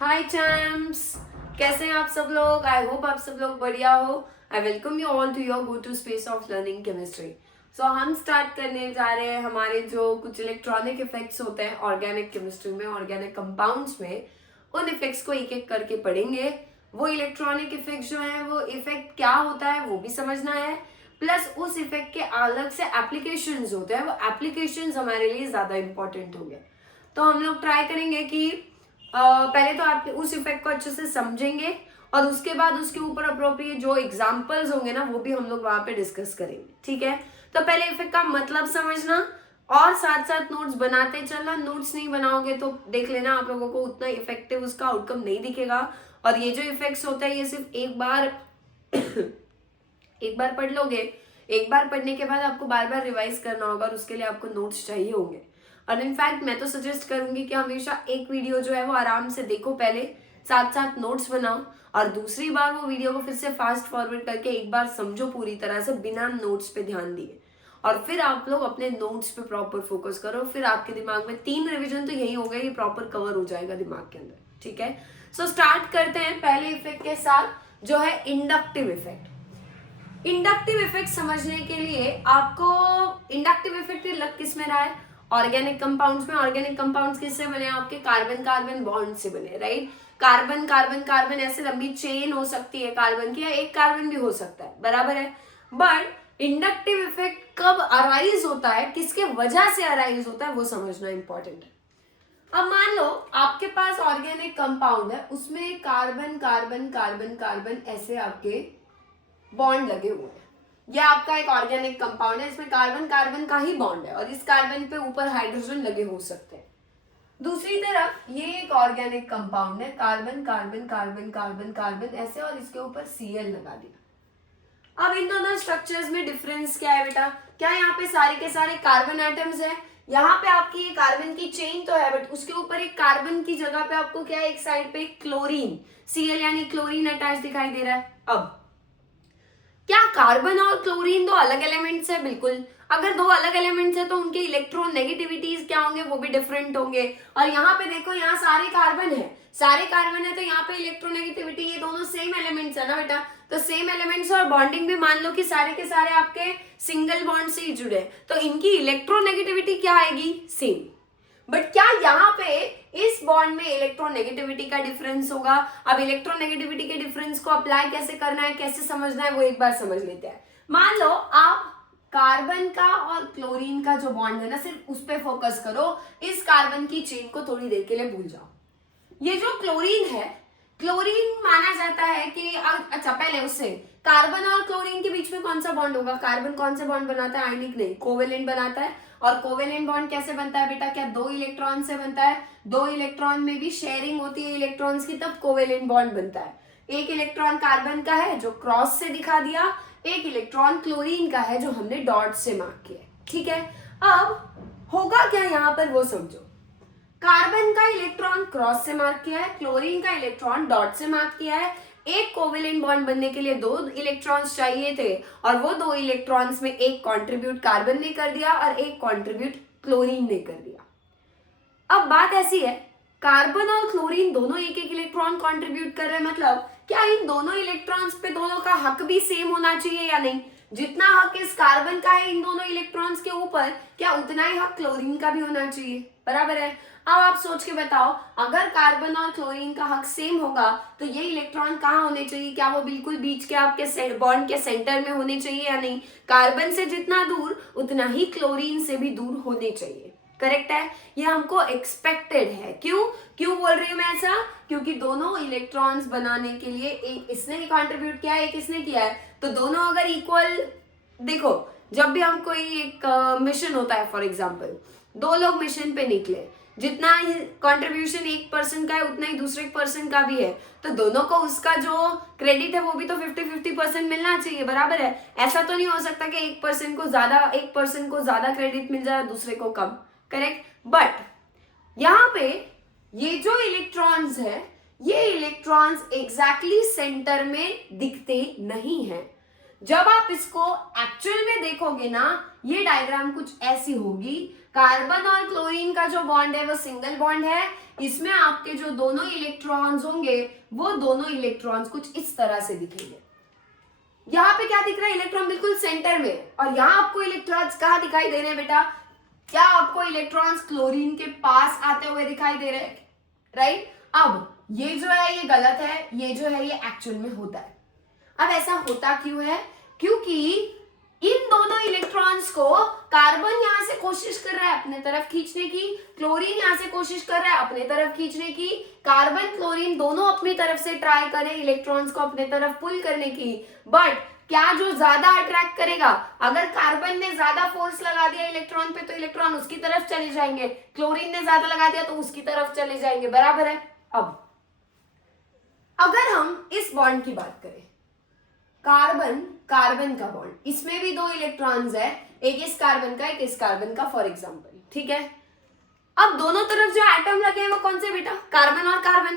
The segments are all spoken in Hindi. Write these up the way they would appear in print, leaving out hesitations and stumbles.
हाय चैम्प्स, कैसे हैं आप सब लोग। आई होप आप सब लोग बढ़िया हो। I welcome you all to your go to space of learning chemistry. So हम स्टार्ट करने जा रहे हैं हमारे जो कुछ इलेक्ट्रॉनिक इफेक्ट्स होते हैं ऑर्गेनिक केमिस्ट्री में, ऑर्गेनिक कंपाउंड्स में। उन इफेक्ट्स को एक एक करके पढ़ेंगे। वो इलेक्ट्रॉनिक इफेक्ट जो है वो इफेक्ट क्या होता है वो भी समझना है, प्लस उस इफेक्ट के अलग से एप्लीकेशंस होते हैं, वो एप्लीकेशंस हमारे लिए ज्यादा इंपॉर्टेंट होंगे। तो हम लोग ट्राई करेंगे कि पहले तो आप उस इफेक्ट को अच्छे से समझेंगे और उसके बाद उसके ऊपर अप्रोप्रिएट जो एग्जाम्पल्स होंगे ना वो भी हम लोग वहां पे डिस्कस करेंगे। ठीक है, तो पहले इफेक्ट का मतलब समझना और साथ साथ नोट्स बनाते चलना। नोट्स नहीं बनाओगे तो देख लेना आप लोगों को उतना इफेक्टिव उसका आउटकम नहीं दिखेगा। और ये जो इफेक्ट्स होते हैं ये सिर्फ एक बार एक बार पढ़ लोगे, एक बार पढ़ने के बाद आपको बार बार रिवाइज करना होगा और उसके लिए आपको नोट्स चाहिए होंगे। और इनफैक्ट मैं तो सजेस्ट करूंगी कि हमेशा एक वीडियो जो है वो आराम से देखो पहले, साथ साथ नोट्स बनाओ और दूसरी बार वो वीडियो को फिर से फास्ट फॉरवर्ड करके एक बार समझो पूरी तरह से बिना नोट्स पे ध्यान दिए, और फिर आप लोग अपने नोट्स पे प्रॉपर फोकस करो। फिर आपके दिमाग में 3 रिवीजन तो यही हो गया, ये प्रॉपर कवर हो जाएगा दिमाग के अंदर। ठीक है, सो स्टार्ट करते हैं पहले इफेक्ट के साथ जो है इंडक्टिव इफेक्ट। इंडक्टिव इफेक्ट समझने के लिए आपको इंडक्टिव इफेक्ट लग किस में रहा है, ऑर्गेनिक कंपाउंड्स में। ऑर्गेनिक कंपाउंड्स किससे बने, आपके कार्बन कार्बन बॉन्ड से बने, राइट। कार्बन कार्बन कार्बन ऐसे लंबी चेन हो सकती है कार्बन की, या एक कार्बन भी हो सकता है, बराबर है। बट इंडक्टिव इफेक्ट कब अराइज होता है, किसके वजह से अराइज होता है, वो समझना इंपॉर्टेंट है। अब मान लो आपके पास ऑर्गेनिक कंपाउंड है, उसमें कार्बन कार्बन कार्बन कार्बन ऐसे आपके बॉन्ड लगे हुए हैं। यह आपका एक ऑर्गेनिक कंपाउंड है, इसमें कार्बन कार्बन का ही बॉन्ड है और इस कार्बन पे ऊपर हाइड्रोजन लगे हो सकते हैं। दूसरी तरफ ये एक ऑर्गेनिक कंपाउंड है, carbon carbon carbon carbon carbon ऐसे, और इसके ऊपर Cl लगा दिया। अब इन दोनों स्ट्रक्चर्स में डिफरेंस क्या है बेटा, क्या यहाँ पे सारे के सारे कार्बन एटम्स है, यहाँ पे आपकी ये कार्बन की चेन तो है बट उसके ऊपर एक कार्बन की जगह पे आपको क्या है, एक साइड पे क्लोरीन Cl यानी क्लोरीन अटैच दिखाई दे रहा है। अब क्या कार्बन और क्लोरीन दो अलग एलिमेंट्स है? बिल्कुल। अगर दो अलग एलिमेंट्स है तो उनके इलेक्ट्रॉन नेगेटिविटीज क्या होंगे, वो भी डिफरेंट होंगे। और यहाँ पे देखो, यहाँ सारे कार्बन है, सारे कार्बन है तो यहाँ पे इलेक्ट्रोनेगेटिविटी, ये दोनों सेम एलिमेंट्स है ना बेटा, तो सेम एलिमेंट्स और बॉन्डिंग भी मान लो कि सारे के सारे आपके सिंगल बॉन्ड से ही जुड़े, तो इनकी इलेक्ट्रोनेगेटिविटी क्या आएगी, सेम। बट क्या यहाँ पे इस बॉन्ड में इलेक्ट्रोनेगेटिविटी का डिफरेंस होगा? अब इलेक्ट्रोनेगेटिविटी के डिफरेंस को अप्लाई कैसे करना है, कैसे समझना है, वो एक बार समझ लेते हैं। मान लो आप कार्बन का और क्लोरीन का जो बॉन्ड है ना, सिर्फ उस पर फोकस करो, इस कार्बन की चेन को थोड़ी देर के लिए भूल जाओ। ये जो क्लोरीन है, क्लोरीन माना जाता है कि अच्छा पहले उससे कार्बन और क्लोरीन के बीच में कौन सा बॉन्ड होगा, कार्बन कौन सा बॉन्ड बनाता है, आयनिक नहीं, कोवेलेंट बनाता है। और कोवेलेंट बॉन्ड कैसे बनता है बेटा, क्या 2 इलेक्ट्रॉन से बनता है, 2 इलेक्ट्रॉन में भी शेयरिंग होती है इलेक्ट्रॉन्स की, तब कोवेलेंट बॉन्ड बनता है। एक इलेक्ट्रॉन कार्बन का है जो क्रॉस से दिखा दिया, एक इलेक्ट्रॉन क्लोरीन का है जो हमने डॉट से मार्क किया। ठीक है, अब होगा क्या यहाँ पर वो समझो। कार्बन का इलेक्ट्रॉन क्रॉस से मार्क किया है, क्लोरीन का इलेक्ट्रॉन डॉट से मार्क किया है। एक कोवेलेंट बॉन्ड बनने के लिए 2 इलेक्ट्रॉन्स चाहिए थे और वो 2 इलेक्ट्रॉन्स में एक कंट्रीब्यूट कार्बन ने कर दिया और एक कंट्रीब्यूट क्लोरीन ने कर दिया। अब बात ऐसी है, कार्बन और क्लोरीन दोनों एक एक इलेक्ट्रॉन कंट्रीब्यूट कर रहे हैं, मतलब क्या इन दोनों इलेक्ट्रॉन्स पे दोनों का हक भी सेम होना चाहिए या नहीं? जितना हक इस कार्बन का है इन दोनों इलेक्ट्रॉन्स के ऊपर, क्या उतना ही हक क्लोरीन का भी होना चाहिए? बराबर है। अब आप सोच के बताओ, अगर कार्बन और क्लोरीन का हक सेम होगा तो ये इलेक्ट्रॉन कहाँ होने चाहिए, क्या वो बिल्कुल बीच के आपके बॉन्ड के सेंटर में होने चाहिए या नहीं? कार्बन से जितना दूर उतना ही क्लोरीन से भी दूर होने चाहिए। करेक्ट है, ये हमको एक्सपेक्टेड है। क्यों क्यों बोल रही हूं मैं ऐसा, क्योंकि दोनों इलेक्ट्रॉन्स बनाने के लिए एक इसने ही कंट्रीब्यूट किया है, एक इसने किया है, तो दोनों अगर इक्वल, देखो जब भी हम कोई एक मिशन होता है, फॉर एग्जांपल 2 लोग मिशन पे निकले, जितना ही कंट्रीब्यूशन एक पर्सन का है उतना ही दूसरे पर्सन का भी है, तो दोनों को उसका जो क्रेडिट है वो भी तो 50-50% मिलना चाहिए, बराबर है। ऐसा तो नहीं हो सकता कि एक पर्सन को ज्यादा क्रेडिट मिल जाए दूसरे को कम, करेक्ट। बट यहाँ पे ये जो इलेक्ट्रॉन्स है, ये इलेक्ट्रॉन्स एग्जैक्टली सेंटर में दिखते नहीं है। जब आप इसको एक्चुअल में देखोगे ना, ये डायग्राम कुछ ऐसी होगी, कार्बन और क्लोरीन का जो बॉन्ड है वो सिंगल बॉन्ड है। इसमें आपके जो दोनों इलेक्ट्रॉन्स होंगे वो दोनों इलेक्ट्रॉन्स कुछ इस तरह से दिखेंगे। यहाँ पे क्या दिख रहा है, इलेक्ट्रॉन बिल्कुल सेंटर में, और यहाँ आपको इलेक्ट्रॉन्स कहाँ दिखाई दे रहे हैं बेटा, क्या आपको इलेक्ट्रॉन्स क्लोरीन के पास आते हुए दिखाई दे रहे हैं, राइट। अब ये जो है ये गलत है, ये जो है ये एक्चुअल में होता है। अब ऐसा होता क्यों है, क्योंकि इन दोनों इलेक्ट्रॉन्स को कार्बन यहां से कोशिश कर रहा है अपने तरफ खींचने की, क्लोरीन यहां से कोशिश कर रहा है अपने तरफ खींचने की, कार्बन क्लोरीन दोनों अपनी तरफ से ट्राई करें इलेक्ट्रॉन्स को अपने तरफ पुल करने की, बट क्या जो ज्यादा अट्रैक्ट करेगा, अगर कार्बन ने ज्यादा फोर्स लगा दिया इलेक्ट्रॉन पे तो इलेक्ट्रॉन उसकी तरफ चले जाएंगे, क्लोरीन ने ज्यादा लगा दिया तो उसकी तरफ चले जाएंगे, बराबर है। अब अगर हम इस बॉन्ड की बात करें, कार्बन कार्बन का बॉन्ड, इसमें भी दो इलेक्ट्रॉन्स है, एक इस कार्बन का एक इस कार्बन का फॉर एग्जांपल, ठीक है। अब दोनों तरफ जो एटम लगे हैं वो कौन से बेटा, कार्बन और carbon,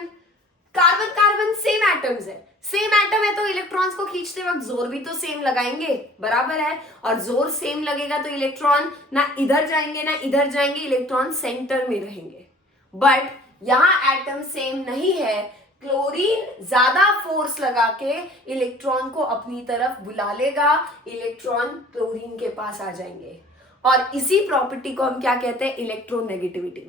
carbon carbon same atoms है, सेम एटम है तो इलेक्ट्रॉन्स को खींचते वक्त जोर भी तो सेम लगाएंगे, बराबर है। और जोर सेम लगेगा तो इलेक्ट्रॉन ना इधर जाएंगे ना इधर जाएंगे, इलेक्ट्रॉन सेंटर में रहेंगे। बट यहाँ एटम सेम नहीं है, क्लोरीन ज्यादा फोर्स लगा के इलेक्ट्रॉन को अपनी तरफ बुला लेगा, इलेक्ट्रॉन क्लोरीन के पास आ जाएंगे, और इसी प्रॉपर्टी को हम क्या कहते हैं, इलेक्ट्रोनेगेटिविटी।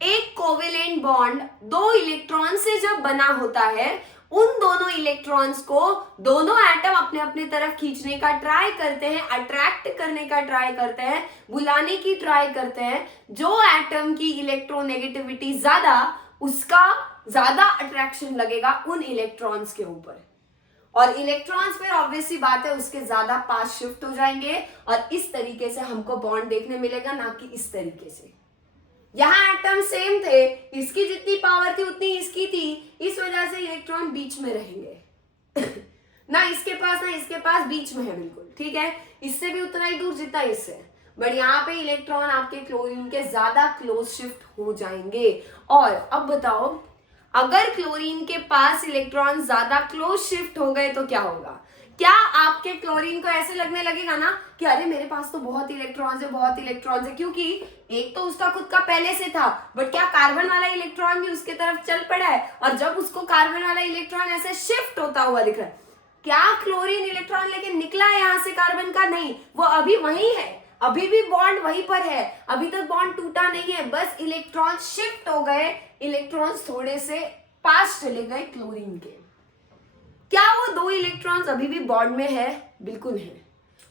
एक कोवेलेंट बॉन्ड दो इलेक्ट्रॉन से जब बना होता है, उन दोनों इलेक्ट्रॉन्स को दोनों एटम अपने अपने तरफ खींचने का ट्राई करते हैं, अट्रैक्ट करने का ट्राई करते हैं, बुलाने की ट्राई करते हैं। जो एटम की इलेक्ट्रोनेगेटिविटी ज्यादा, उसका ज्यादा अट्रैक्शन लगेगा उन इलेक्ट्रॉन्स के ऊपर, और इलेक्ट्रॉन्स पे ऑब्वियसली बात है उसके ज्यादा पास शिफ्ट हो जाएंगे, और इस तरीके से हमको बॉन्ड देखने मिलेगा, ना कि इस तरीके से। यहाँ एटम सेम थे, इसकी जितनी पावर थी उतनी इसकी थी, इस वजह से इलेक्ट्रॉन बीच में रहेंगे ना इसके पास ना इसके पास, बीच में है बिल्कुल, ठीक है, इससे भी उतना ही दूर जितना इससे। बट यहाँ पे इलेक्ट्रॉन आपके क्लोरीन के ज्यादा क्लोज शिफ्ट हो जाएंगे। और अब बताओ, अगर क्लोरीन के पास इलेक्ट्रॉन ज्यादा क्लोज शिफ्ट हो गए तो क्या होगा, क्या आपके क्लोरीन को ऐसे लगने लगेगा ना कि अरे मेरे पास तो बहुत इलेक्ट्रॉन्स है, बहुत इलेक्ट्रॉन्स है, क्योंकि एक तो उसका खुद का पहले से था, बट क्या कार्बन वाला इलेक्ट्रॉन भी उसके तरफ चल पड़ा है, और जब उसको कार्बन वाला इलेक्ट्रॉन ऐसे शिफ्ट होता हुआ दिख रहा है, क्या क्लोरीन इलेक्ट्रॉन लेके निकला है यहाँ से कार्बन का, नहीं, वो अभी वहीं है, अभी भी बॉन्ड वहीं पर है, अभी तक बॉन्ड टूटा नहीं है, बस इलेक्ट्रॉन शिफ्ट हो गए, इलेक्ट्रॉन्स थोड़े से पास चले गए क्लोरीन के। क्या वो दो इलेक्ट्रॉन्स अभी भी बॉन्ड में है, बिल्कुल है,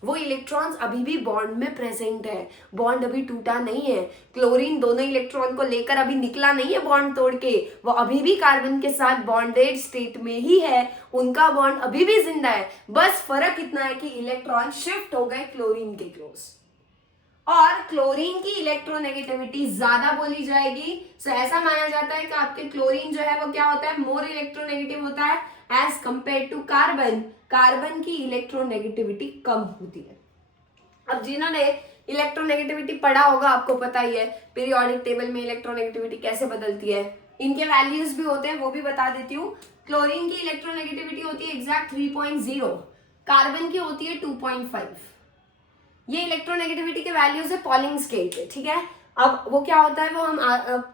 वो इलेक्ट्रॉन्स अभी भी बॉन्ड में प्रेजेंट है, बॉन्ड अभी टूटा नहीं है, क्लोरीन दोनों इलेक्ट्रॉन को लेकर अभी निकला नहीं है बॉन्ड तोड़ के, वो अभी भी कार्बन के साथ बॉन्डेड स्टेट में ही है, उनका बॉन्ड अभी भी जिंदा है, बस फर्क इतना है कि इलेक्ट्रॉन शिफ्ट हो गए क्लोरीन के क्लोज। और क्लोरीन की इलेक्ट्रोनेगेटिविटी ज्यादा बोली जाएगी, सो ऐसा माना जाता है कि आपके क्लोरीन जो है वो क्या होता है, मोर इलेक्ट्रोनेगेटिव होता है as compare to carbon, carbon की इलेक्ट्रोनेगेटिविटी कम होती है। अब जिन्होंने इलेक्ट्रोनेगेटिविटी पढ़ा होगा आपको पता ही है पीरियोडिक टेबल में इलेक्ट्रोनेगेटिविटी कैसे बदलती है, इनके वैल्यूज भी होते हैं, वो भी बता देती हूँ। क्लोरीन की इलेक्ट्रोनेगेटिविटी होती है एग्जैक्ट 3.0, कार्बन की होती है 2.5। ये इलेक्ट्रोनेगेटिविटी के वैल्यूज है पॉलिंग स्केल पे, ठीक है। अब वो क्या होता है वो हम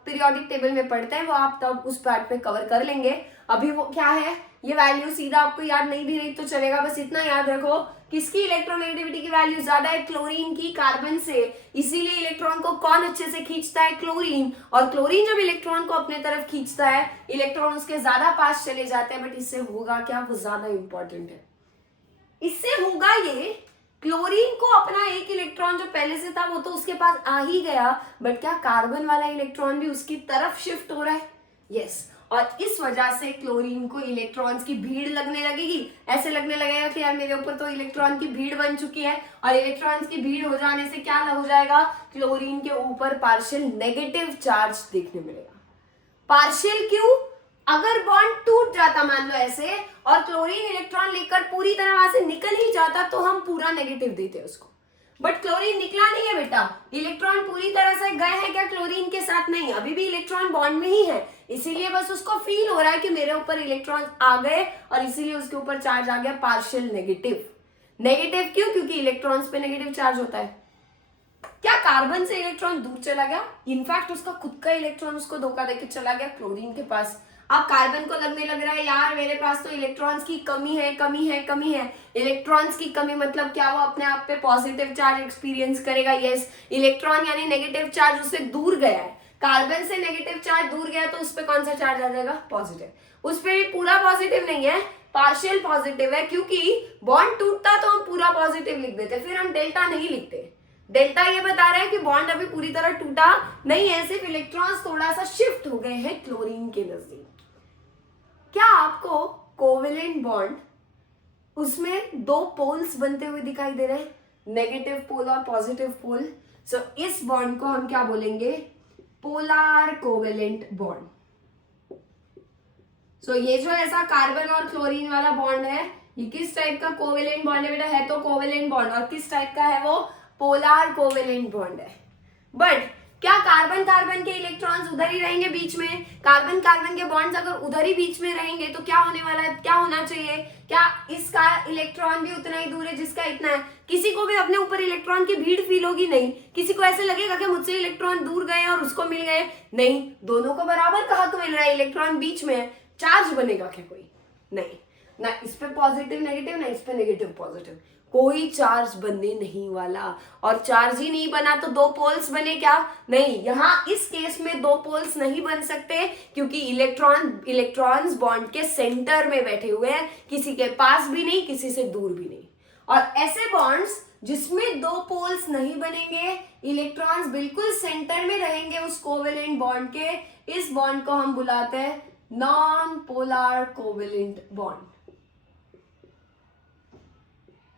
पीरियोडिक टेबल में पढ़ते हैं, वो आप तब उस पार्ट पे कवर कर लेंगे। अभी वो क्या है, ये वैल्यू सीधा आपको याद नहीं भी रही तो चलेगा, बस इतना याद रखो किसकी इलेक्ट्रोनेगेटिविटी की वैल्यू ज्यादा है, क्लोरीन की कार्बन से, इसीलिए इलेक्ट्रॉन को कौन अच्छे से खींचता है, क्लोरीन, और क्लोरीन जब इलेक्ट्रॉन को अपने तरफ खींचता है इलेक्ट्रॉन उसके ज्यादा पास चले जाते हैं, बट इससे होगा क्या, वो ज्यादा इंपॉर्टेंट है। इससे होगा ये, क्लोरीन को अपना एक इलेक्ट्रॉन जो पहले से था वो तो उसके पास आ ही गया, बट क्या कार्बन वाला इलेक्ट्रॉन भी उसकी तरफ शिफ्ट हो रहा है, यस। और इस वजह से क्लोरीन को इलेक्ट्रॉन्स की भीड़ लगने लगेगी, ऐसे लगने लगेगा कि यार मेरे ऊपर तो इलेक्ट्रॉन की भीड़ बन चुकी है, और इलेक्ट्रॉन्स की भीड़ हो जाने से क्या हो जाएगा, क्लोरीन के ऊपर पार्शियल नेगेटिव चार्ज देखने मिलेगा। पार्शियल क्यों, अगर बॉन्ड टूट जाता मान लो ऐसे, और क्लोरीन इलेक्ट्रॉन लेकर पूरी तरह वहां से निकल ही जाता तो हम पूरा नेगेटिव देते उसको, बट क्लोरीन निकला नहीं है बेटा, इलेक्ट्रॉन पूरी तरह से गए हैं क्या क्लोरीन के साथ, नहीं, अभी भी इलेक्ट्रॉन बॉन्ड में ही है, इसीलिए बस उसको फील हो रहा है कि मेरे ऊपर इलेक्ट्रॉन आ गए, और इसीलिए उसके ऊपर चार्ज आ गया पार्शियल नेगेटिव। नेगेटिव क्यों, क्योंकि इलेक्ट्रॉन्स पे नेगेटिव चार्ज होता है। क्या कार्बन से इलेक्ट्रॉन दूर चला गया? इनफैक्ट उसका खुद का इलेक्ट्रॉन उसको धोखा देके चला गया क्लोरीन के पास। अब कार्बन को लगने लग रहा है यार मेरे पास तो इलेक्ट्रॉन्स की कमी है, कमी है, कमी है। इलेक्ट्रॉन्स की कमी मतलब क्या? वो अपने आप पे पॉजिटिव चार्ज एक्सपीरियंस करेगा। यस, इलेक्ट्रॉन यानी नेगेटिव चार्ज उससे दूर गया है। कार्बन से नेगेटिव चार्ज दूर गया तो उस पर कौन सा चार्ज आ जाएगा? पॉजिटिव। उस पर भी पूरा पॉजिटिव नहीं है, पार्शियल पॉजिटिव है, क्योंकि बॉन्ड टूटता तो हम पूरा पॉजिटिव लिख देते, फिर हम डेल्टा नहीं लिखते। डेल्टा ये बता रहा है कि बॉन्ड अभी पूरी तरह टूटा नहीं है, सिर्फ इलेक्ट्रॉन्स थोड़ा सा शिफ्ट हो गए हैं क्लोरीन के नजदीक। क्या आपको कोवेलेंट बॉन्ड उसमें दो पोल्स बनते हुए दिखाई दे रहे हैं, नेगेटिव पोल और पॉजिटिव पोल? सो इस बॉन्ड को हम क्या बोलेंगे? Polar covalent bond. सो ये जो ऐसा कार्बन और क्लोरीन वाला बॉन्ड है, ये किस टाइप का कोवेलेंट बॉन्ड है बेटा? है तो कोवेलेंट बॉन्ड, और किस टाइप का है वो? पोलर कोवेलेंट बॉन्ड है। बट क्या कार्बन कार्बन के इलेक्ट्रॉन्स उधर ही रहेंगे बीच में? कार्बन कार्बन के बॉन्ड्स अगर उधर ही बीच में रहेंगे तो क्या होने वाला है? क्या होना चाहिए? क्या इसका इलेक्ट्रॉन भी उतना ही दूर है जिसका इतना है? किसी को भी अपने ऊपर इलेक्ट्रॉन की भीड़ फील होगी? नहीं। किसी को ऐसे लगेगा कि मुझसे इलेक्ट्रॉन दूर गए और उसको मिल गए? नहीं। दोनों को बराबर कहाँ को मिल रहा है? इलेक्ट्रॉन बीच में है। चार्ज बनेगा क्या कोई? नहीं। ना इस पे पॉजिटिव नेगेटिव, ना इस पे नेगेटिव पॉजिटिव, कोई चार्ज बनने नहीं वाला। और चार्ज ही नहीं बना तो दो पोल्स बने क्या? नहीं। यहाँ इस केस में दो पोल्स नहीं बन सकते क्योंकि इलेक्ट्रॉन्स बॉन्ड के सेंटर में बैठे हुए हैं, किसी के पास भी नहीं, किसी से दूर भी नहीं। और ऐसे बॉन्ड्स जिसमें दो पोल्स नहीं बनेंगे, इलेक्ट्रॉन्स बिल्कुल सेंटर में रहेंगे उस कोवेलेंट बॉन्ड के, इस बॉन्ड को हम बुलाते हैं non polar covalent bond.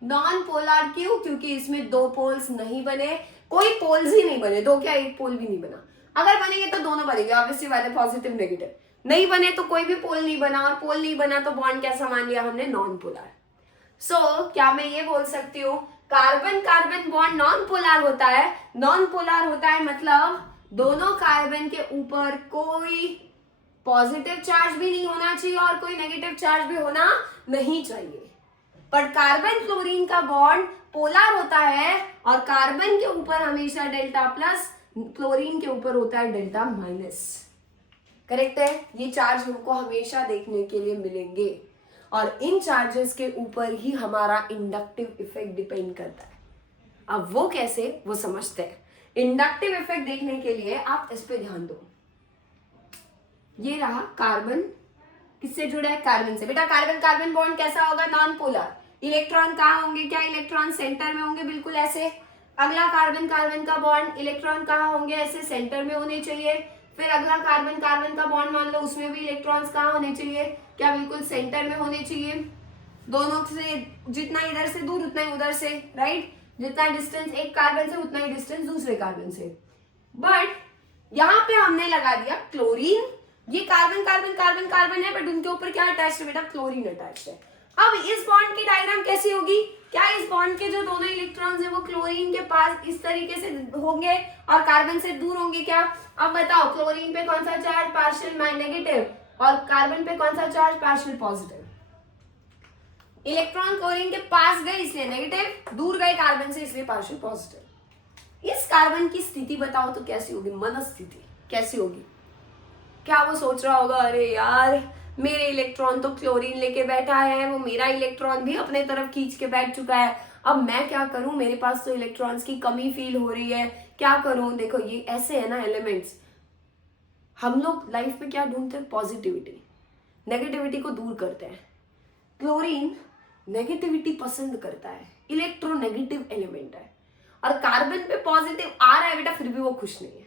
Non polar क्यों? क्योंकि इसमें दो पोल्स नहीं बने, कोई पोल्स ही नहीं बने, दो क्या एक पोल भी नहीं बना। अगर बनेंगे तो दोनों बनेंगे, ऑब्वियसली बात है, पॉजिटिव नेगेटिव। नहीं बने तो कोई भी पोल नहीं बना, और पोल नहीं बना तो बॉन्ड कैसा मान लिया हमने? Non polar. सो क्या मैं ये बोल सकती हूँ carbon carbon bond non polar होता है? नॉन पोलर होता है मतलब दोनों कार्बन के ऊपर कोई पॉजिटिव चार्ज भी नहीं होना चाहिए और कोई नेगेटिव चार्ज भी होना नहीं चाहिए। पर कार्बन क्लोरीन का बॉन्ड पोलर होता है और कार्बन के ऊपर हमेशा डेल्टा प्लस, क्लोरीन के ऊपर होता है डेल्टा माइनस। करेक्ट है? ये चार्ज हमको हमेशा देखने के लिए मिलेंगे और इन चार्जेस के ऊपर ही हमारा इंडक्टिव इफेक्ट डिपेंड करता है। अब वो कैसे, वो समझते हैं। इंडक्टिव इफेक्ट देखने के लिए आप इस पे ध्यान दो। ये रहा कार्बन, किससे जुड़ा है? कार्बन से। बेटा कार्बन कार्बन बॉन्ड कैसा होगा? Non polar. इलेक्ट्रॉन कहाँ होंगे? क्या इलेक्ट्रॉन सेंटर में होंगे? बिल्कुल ऐसे। अगला कार्बन कार्बन का बॉन्ड, इलेक्ट्रॉन कहाँ होंगे? ऐसे सेंटर में होने चाहिए। फिर अगला कार्बन कार्बन का बॉन्ड मान लो, उसमें भी इलेक्ट्रॉन्स कहाँ होने चाहिए? क्या बिल्कुल सेंटर में होने चाहिए? दोनों से जितना इधर से दूर उतना ही उधर से, राइट? जितना डिस्टेंस एक कार्बन से उतना ही डिस्टेंस दूसरे कार्बन से। बट यहाँ पे हमने लगा दिया क्लोरीन। ये कार्बन कार्बन कार्बन कार्बन है, बट उनके ऊपर क्या अटैच है बेटा? क्लोरीन अटैच है। अब इस बॉन्ड की डायग्राम कैसी होगी? क्या इस बॉन्ड के जो दोनों इलेक्ट्रॉन्स है वो क्लोरीन के पास इस तरीके से होंगे और कार्बन से दूर होंगे क्या? अब बताओ, क्लोरीन पे कौन सा चार्ज? Partial negative. और कार्बन पे कौन सा charge? Partial positive. Electron chlorine के पास गए इसलिए नेगेटिव, दूर गए कार्बन से इसलिए पार्शियल पॉजिटिव। इस कार्बन की स्थिति बताओ तो कैसी होगी? मनस्थिति कैसी होगी? क्या वो सोच रहा होगा अरे यार मेरे इलेक्ट्रॉन तो क्लोरीन लेके बैठा है, वो मेरा इलेक्ट्रॉन भी अपने तरफ खींच के बैठ चुका है, अब मैं क्या करूं? मेरे पास तो इलेक्ट्रॉन्स की कमी फील हो रही है, क्या करूं? देखो ये ऐसे है ना एलिमेंट्स, हम लोग लाइफ में क्या ढूंढते हैं? पॉजिटिविटी। नेगेटिविटी को दूर करते हैं। क्लोरीन नेगेटिविटी पसंद करता है, इलेक्ट्रोनेगेटिव एलिमेंट है। और कार्बन पे पॉजिटिव आ रहा है बेटा, फिर भी वो खुश नहीं है।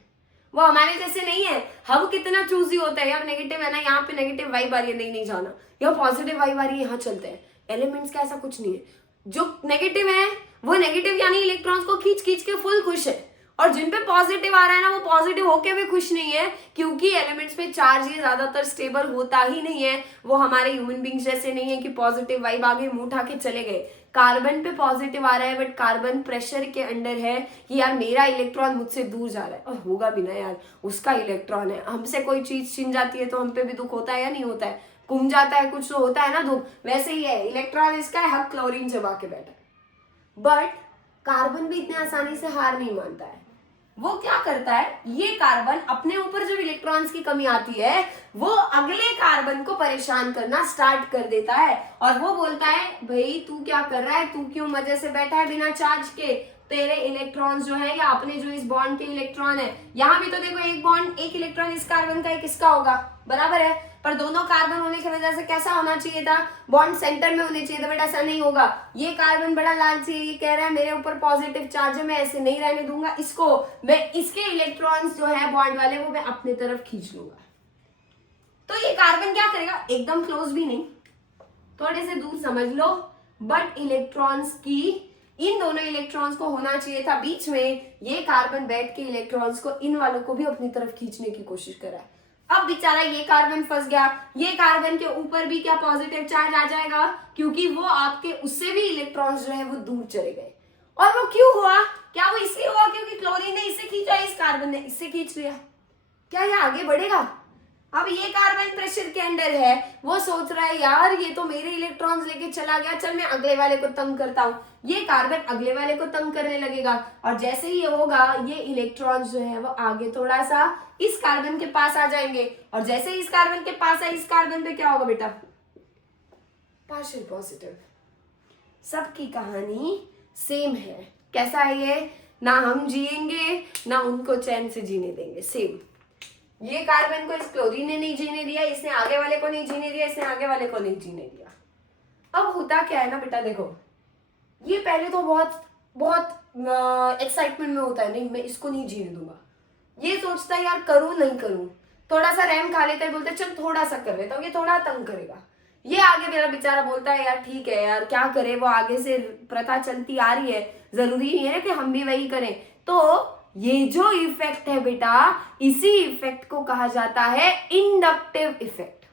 वो हमारे जैसे नहीं है। हम कितना चूजी होता है, यार नेगेटिव है ना, यहाँ पे नेगेटिव वाइब आ रही है, नहीं जाना, यहाँ पॉजिटिव वाइब आ रही है, यहाँ चलते हैं। एलिमेंट्स का ऐसा कुछ नहीं है। जो नेगेटिव है वो नेगेटिव यानी इलेक्ट्रॉन्स को खींच खींच के फुल खुश है, और जिन पे पॉजिटिव आ रहा है ना वो पॉजिटिव होके भी खुश नहीं है, क्योंकि एलिमेंट्स में चार्ज ये ज्यादातर स्टेबल होता ही नहीं है। वो हमारे ह्यूमन बींग्स जैसे नहीं है कि पॉजिटिव वाइब आ गई मुंह उठा के चले गए। कार्बन पे पॉजिटिव आ रहा है, बट कार्बन प्रेशर के अंडर है कि यार मेरा इलेक्ट्रॉन मुझसे दूर जा रहा है, और होगा भी ना यार, उसका इलेक्ट्रॉन है। हमसे कोई चीज छिन जाती है तो हम पे भी दुख होता है या नहीं होता है? घूम जाता है कुछ तो होता है ना दुख। वैसे ही है, इलेक्ट्रॉन इसका है, हक क्लोरीन जमा के बैठा है। बट कार्बन भी इतने आसानी से हार नहीं मानता है। वो क्या करता है, ये कार्बन अपने ऊपर जब इलेक्ट्रॉन्स की कमी आती है वो अगले कार्बन को परेशान करना स्टार्ट कर देता है और वो बोलता है भाई तू क्या कर रहा है, तू क्यों मजे से बैठा है बिना चार्ज के, तेरे इलेक्ट्रॉन्स जो है या अपने जो इस बॉन्ड के इलेक्ट्रॉन है, यहाँ भी तो देखो एक बॉन्ड एक इलेक्ट्रॉन इस कार्बन का एक इसका होगा, बराबर है, पर दोनों कार्बन होने की वजह से कैसा होना चाहिए था, बॉन्ड सेंटर में होने चाहिए था, बट ऐसा नहीं होगा। ये कार्बन बड़ा लालची है, ये कह रहा है मेरे ऊपर पॉजिटिव चार्ज है, मैं ऐसे नहीं रहने दूंगा इसको, मैं इसके इलेक्ट्रॉन्स जो है बॉन्ड वाले वो मैं अपने तरफ खींच लूंगा। तो ये कार्बन क्या करेगा, एकदम क्लोज भी नहीं, थोड़े से दूर समझ लो, बट इलेक्ट्रॉन्स की इन दोनों इलेक्ट्रॉन्स को होना चाहिए था बीच में, ये कार्बन बैठ के इलेक्ट्रॉन्स को इन वालों को भी अपनी तरफ खींचने की कोशिश कर रहा है। अब बेचारा ये कार्बन फंस गया, ये कार्बन के ऊपर भी क्या पॉजिटिव चार्ज आ जाएगा, क्योंकि वो आपके उससे भी इलेक्ट्रॉन्स जो है वो दूर चले गए। और वो क्यों हुआ, क्या वो इसलिए हुआ क्योंकि क्लोरीन ने इससे खींचा, इस कार्बन ने इससे खींच लिया, क्या ये आगे बढ़ेगा। अब ये कार्बन प्रेशर के अंदर है, वो सोच रहा है यार ये तो मेरे इलेक्ट्रॉन्स लेके चला गया, चल मैं अगले वाले को तंग करता हूँ, ये कार्बन अगले वाले को तंग करने लगेगा और जैसे ही ये होगा ये इलेक्ट्रॉन्स जो है वो आगे थोड़ा सा इस कार्बन के पास आ जाएंगे और जैसे ही इस कार्बन के पास है इस कार्बन पे क्या होगा बेटा, पार्शियल पॉजिटिव। सबकी कहानी सेम है, कैसा है ये, ना हम जिएंगे ना उनको चैन से जीने देंगे, सेम। ये कार्बन को इस क्लोरीन ने नहीं जीने दिया, इसने आगे वाले को नहीं जीने दिया, इसने आगे वाले को नहीं जीने दिया। अब होता क्या है ना बेटा, देखो ये पहले तो बहुत बहुत एक्साइटमेंट में होता है, नहीं मैं इसको नहीं जीने दूंगा, ये सोचता है यार करूं नहीं करूं, थोड़ा सा रैम खा लेता है, बोलता है चल थोड़ा सा कर लेता हूँ, ये थोड़ा तंग करेगा, ये आगे मेरा बेचारा बोलता है यार ठीक है यार क्या करे, वो आगे से प्रथा चलती आ रही है, जरूरी नहीं है कि हम भी वही करें। तो ये जो इफेक्ट है बेटा, इसी इफेक्ट को कहा जाता है इंडक्टिव इफेक्ट।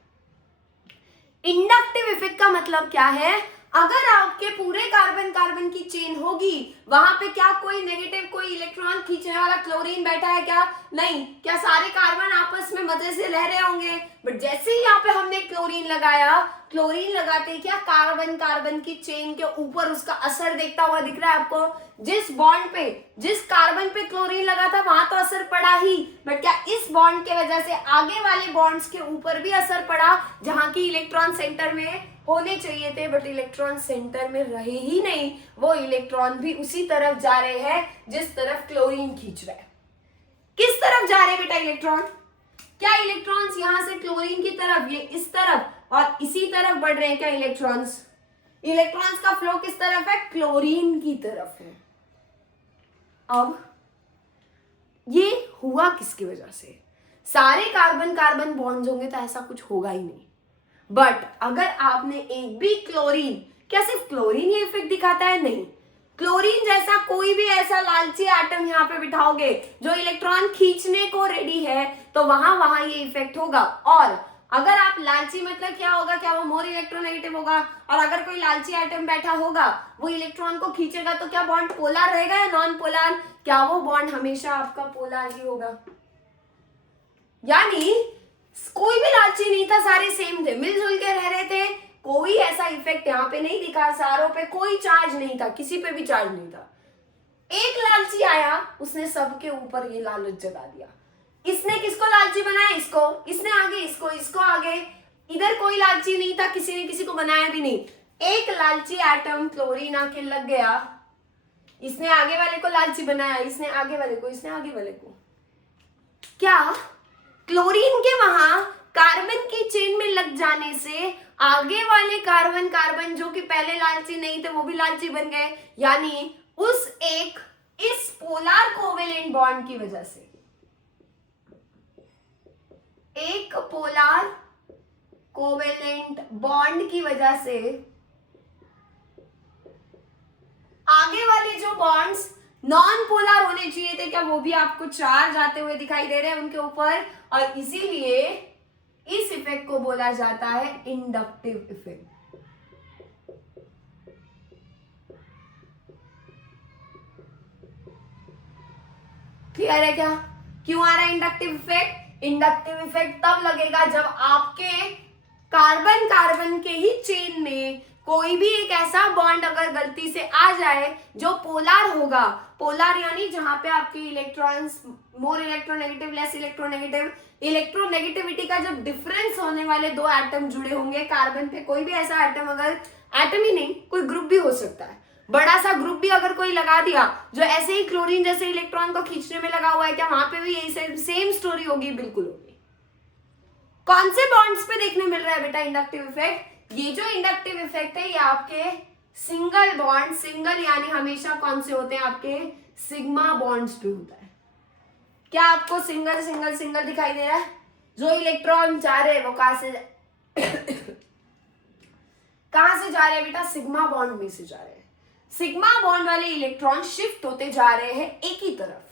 इंडक्टिव इफेक्ट का मतलब क्या है, अगर आपके पूरे कार्बन कार्बन की चेन होगी, वहां पे क्या कोई नेगेटिव कोई इलेक्ट्रॉन खींचने वाला क्लोरीन बैठा है क्या, नहीं, क्या सारे कार्बन आपस में मजे से रह रहे होंगे, बट जैसे ही यहाँ पे हमने क्लोरीन लगाया, क्लोरीन लगाते ही क्या कार्बन कार्बन की चेन के ऊपर उसका असर देखता हुआ दिख रहा है आपको, जिस बॉन्ड पे जिस कार्बन पे क्लोरीन लगा था वहां तो असर पड़ा ही, बट क्या इस बॉन्ड के वजह से आगे वाले बॉन्ड्स के ऊपर भी असर पड़ा, जहां की इलेक्ट्रॉन सेंटर में होने चाहिए थे, बट इलेक्ट्रॉन सेंटर में रहे ही नहीं, वो इलेक्ट्रॉन भी उसी तरफ जा रहे हैं जिस तरफ क्लोरीन खींच रहा है। किस तरफ जा रहे हैं बेटा इलेक्ट्रॉन, क्या इलेक्ट्रॉन्स यहां से क्लोरीन की तरफ, ये इस तरफ और इसी तरफ बढ़ रहे हैं क्या इलेक्ट्रॉन्स, इलेक्ट्रॉन्स का फ्लो किस तरफ है, क्लोरीन की तरफ है। अब ये हुआ किसकी वजह से, सारे कार्बन कार्बन बॉन्ड्स होंगे तो ऐसा कुछ होगा ही नहीं, बट अगर आपने एक भी क्लोरीन, क्या सिर्फ क्लोरीन ये इफेक्ट दिखाता है, नहीं, क्लोरीन जैसा कोई भी ऐसा लालची एटम यहाँ पे बिठाओगे जो इलेक्ट्रॉन खींचने को रेडी है, तो वहां वहां ये इफेक्ट होगा। और अगर आप लालची मतलब क्या होगा, क्या वो मोर इलेक्ट्रोनेगेटिव होगा, और अगर कोई लालची एटम बैठा होगा वो इलेक्ट्रॉन को खींचेगा तो क्या बॉन्ड पोलर रहेगा या नॉन पोलर, क्या वो बॉन्ड हमेशा आपका पोलर ही होगा। यानी कोई भी लालची नहीं था, सारे सेम थे, मिलजुल के रह रहे थे, कोई ऐसा इफेक्ट यहाँ पे नहीं दिखा, सारों पे कोई चार्ज नहीं था, किसी पे भी चार्ज नहीं था। एक लालची आया, उसने सबके ऊपर ये लालच जगा दिया, इसने किसको लालची बनाया, इसको, इसने आगे इसको, इसको आगे, इधर कोई लालची नहीं था, किसी ने किसी को बनाया भी नहीं, एक लालची एटम क्लोरीन आके लग गया, इसने आगे वाले को लालची बनाया, इसने आगे वाले को, इसने आगे वाले को। क्या क्लोरीन के वहां कार्बन की चेन में लग जाने से आगे वाले कार्बन कार्बन जो कि पहले लालची नहीं थे वो भी लालची बन गए, यानी उस एक इस पोलर कोवेलेंट बॉन्ड की वजह से, एक पोलर कोवेलेंट बॉन्ड की वजह से आगे वाले जो बॉन्ड्स नॉन पोलर होने चाहिए थे, क्या वो भी आपको चार्ज आते हुए दिखाई दे रहे हैं उनके ऊपर, और इसीलिए इस इफेक्ट को बोला जाता है इंडक्टिव इफेक्ट। क्लियर है क्या, क्यों आ रहा है इंडक्टिव इफेक्ट, इंडक्टिव इफेक्ट तब लगेगा जब आपके कार्बन कार्बन के ही चेन में कोई भी एक ऐसा बॉन्ड अगर गलती से आ जाए जो पोलर होगा, पोलर यानी जहां पे आपके electrons more electronegative less electronegative, electronegativity का जब डिफरेंस होने वाले दो एटम जुड़े होंगे कार्बन पे, कोई भी ऐसा एटम, अगर एटम ही नहीं कोई ग्रुप भी हो सकता है, बड़ा सा ग्रुप भी अगर कोई लगा दिया जो ऐसे ही क्लोरीन जैसे इलेक्ट्रॉन को खींचने में लगा हुआ है, क्या वहां पे भी यही सेम स्टोरी होगी? बिल्कुल होगी। कौन से बॉन्ड्स पे देखने मिल रहा है बेटा इंडक्टिव इफेक्ट? ये जो इंडक्टिव इफेक्ट है ये आपके सिंगल बॉन्ड, सिंगल यानी हमेशा कौन से होते हैं? आपके सिग्मा बॉन्ड्स पे होता है। क्या आपको सिंगल सिंगल सिंगल दिखाई दे रहा है? जो इलेक्ट्रॉन जा रहे हैं वो कहां से कहां से जा रहे हैं बेटा? सिग्मा बॉन्ड में से जा रहे हैं। सिग्मा बॉन्ड वाले इलेक्ट्रॉन शिफ्ट होते जा रहे हैं एक ही तरफ,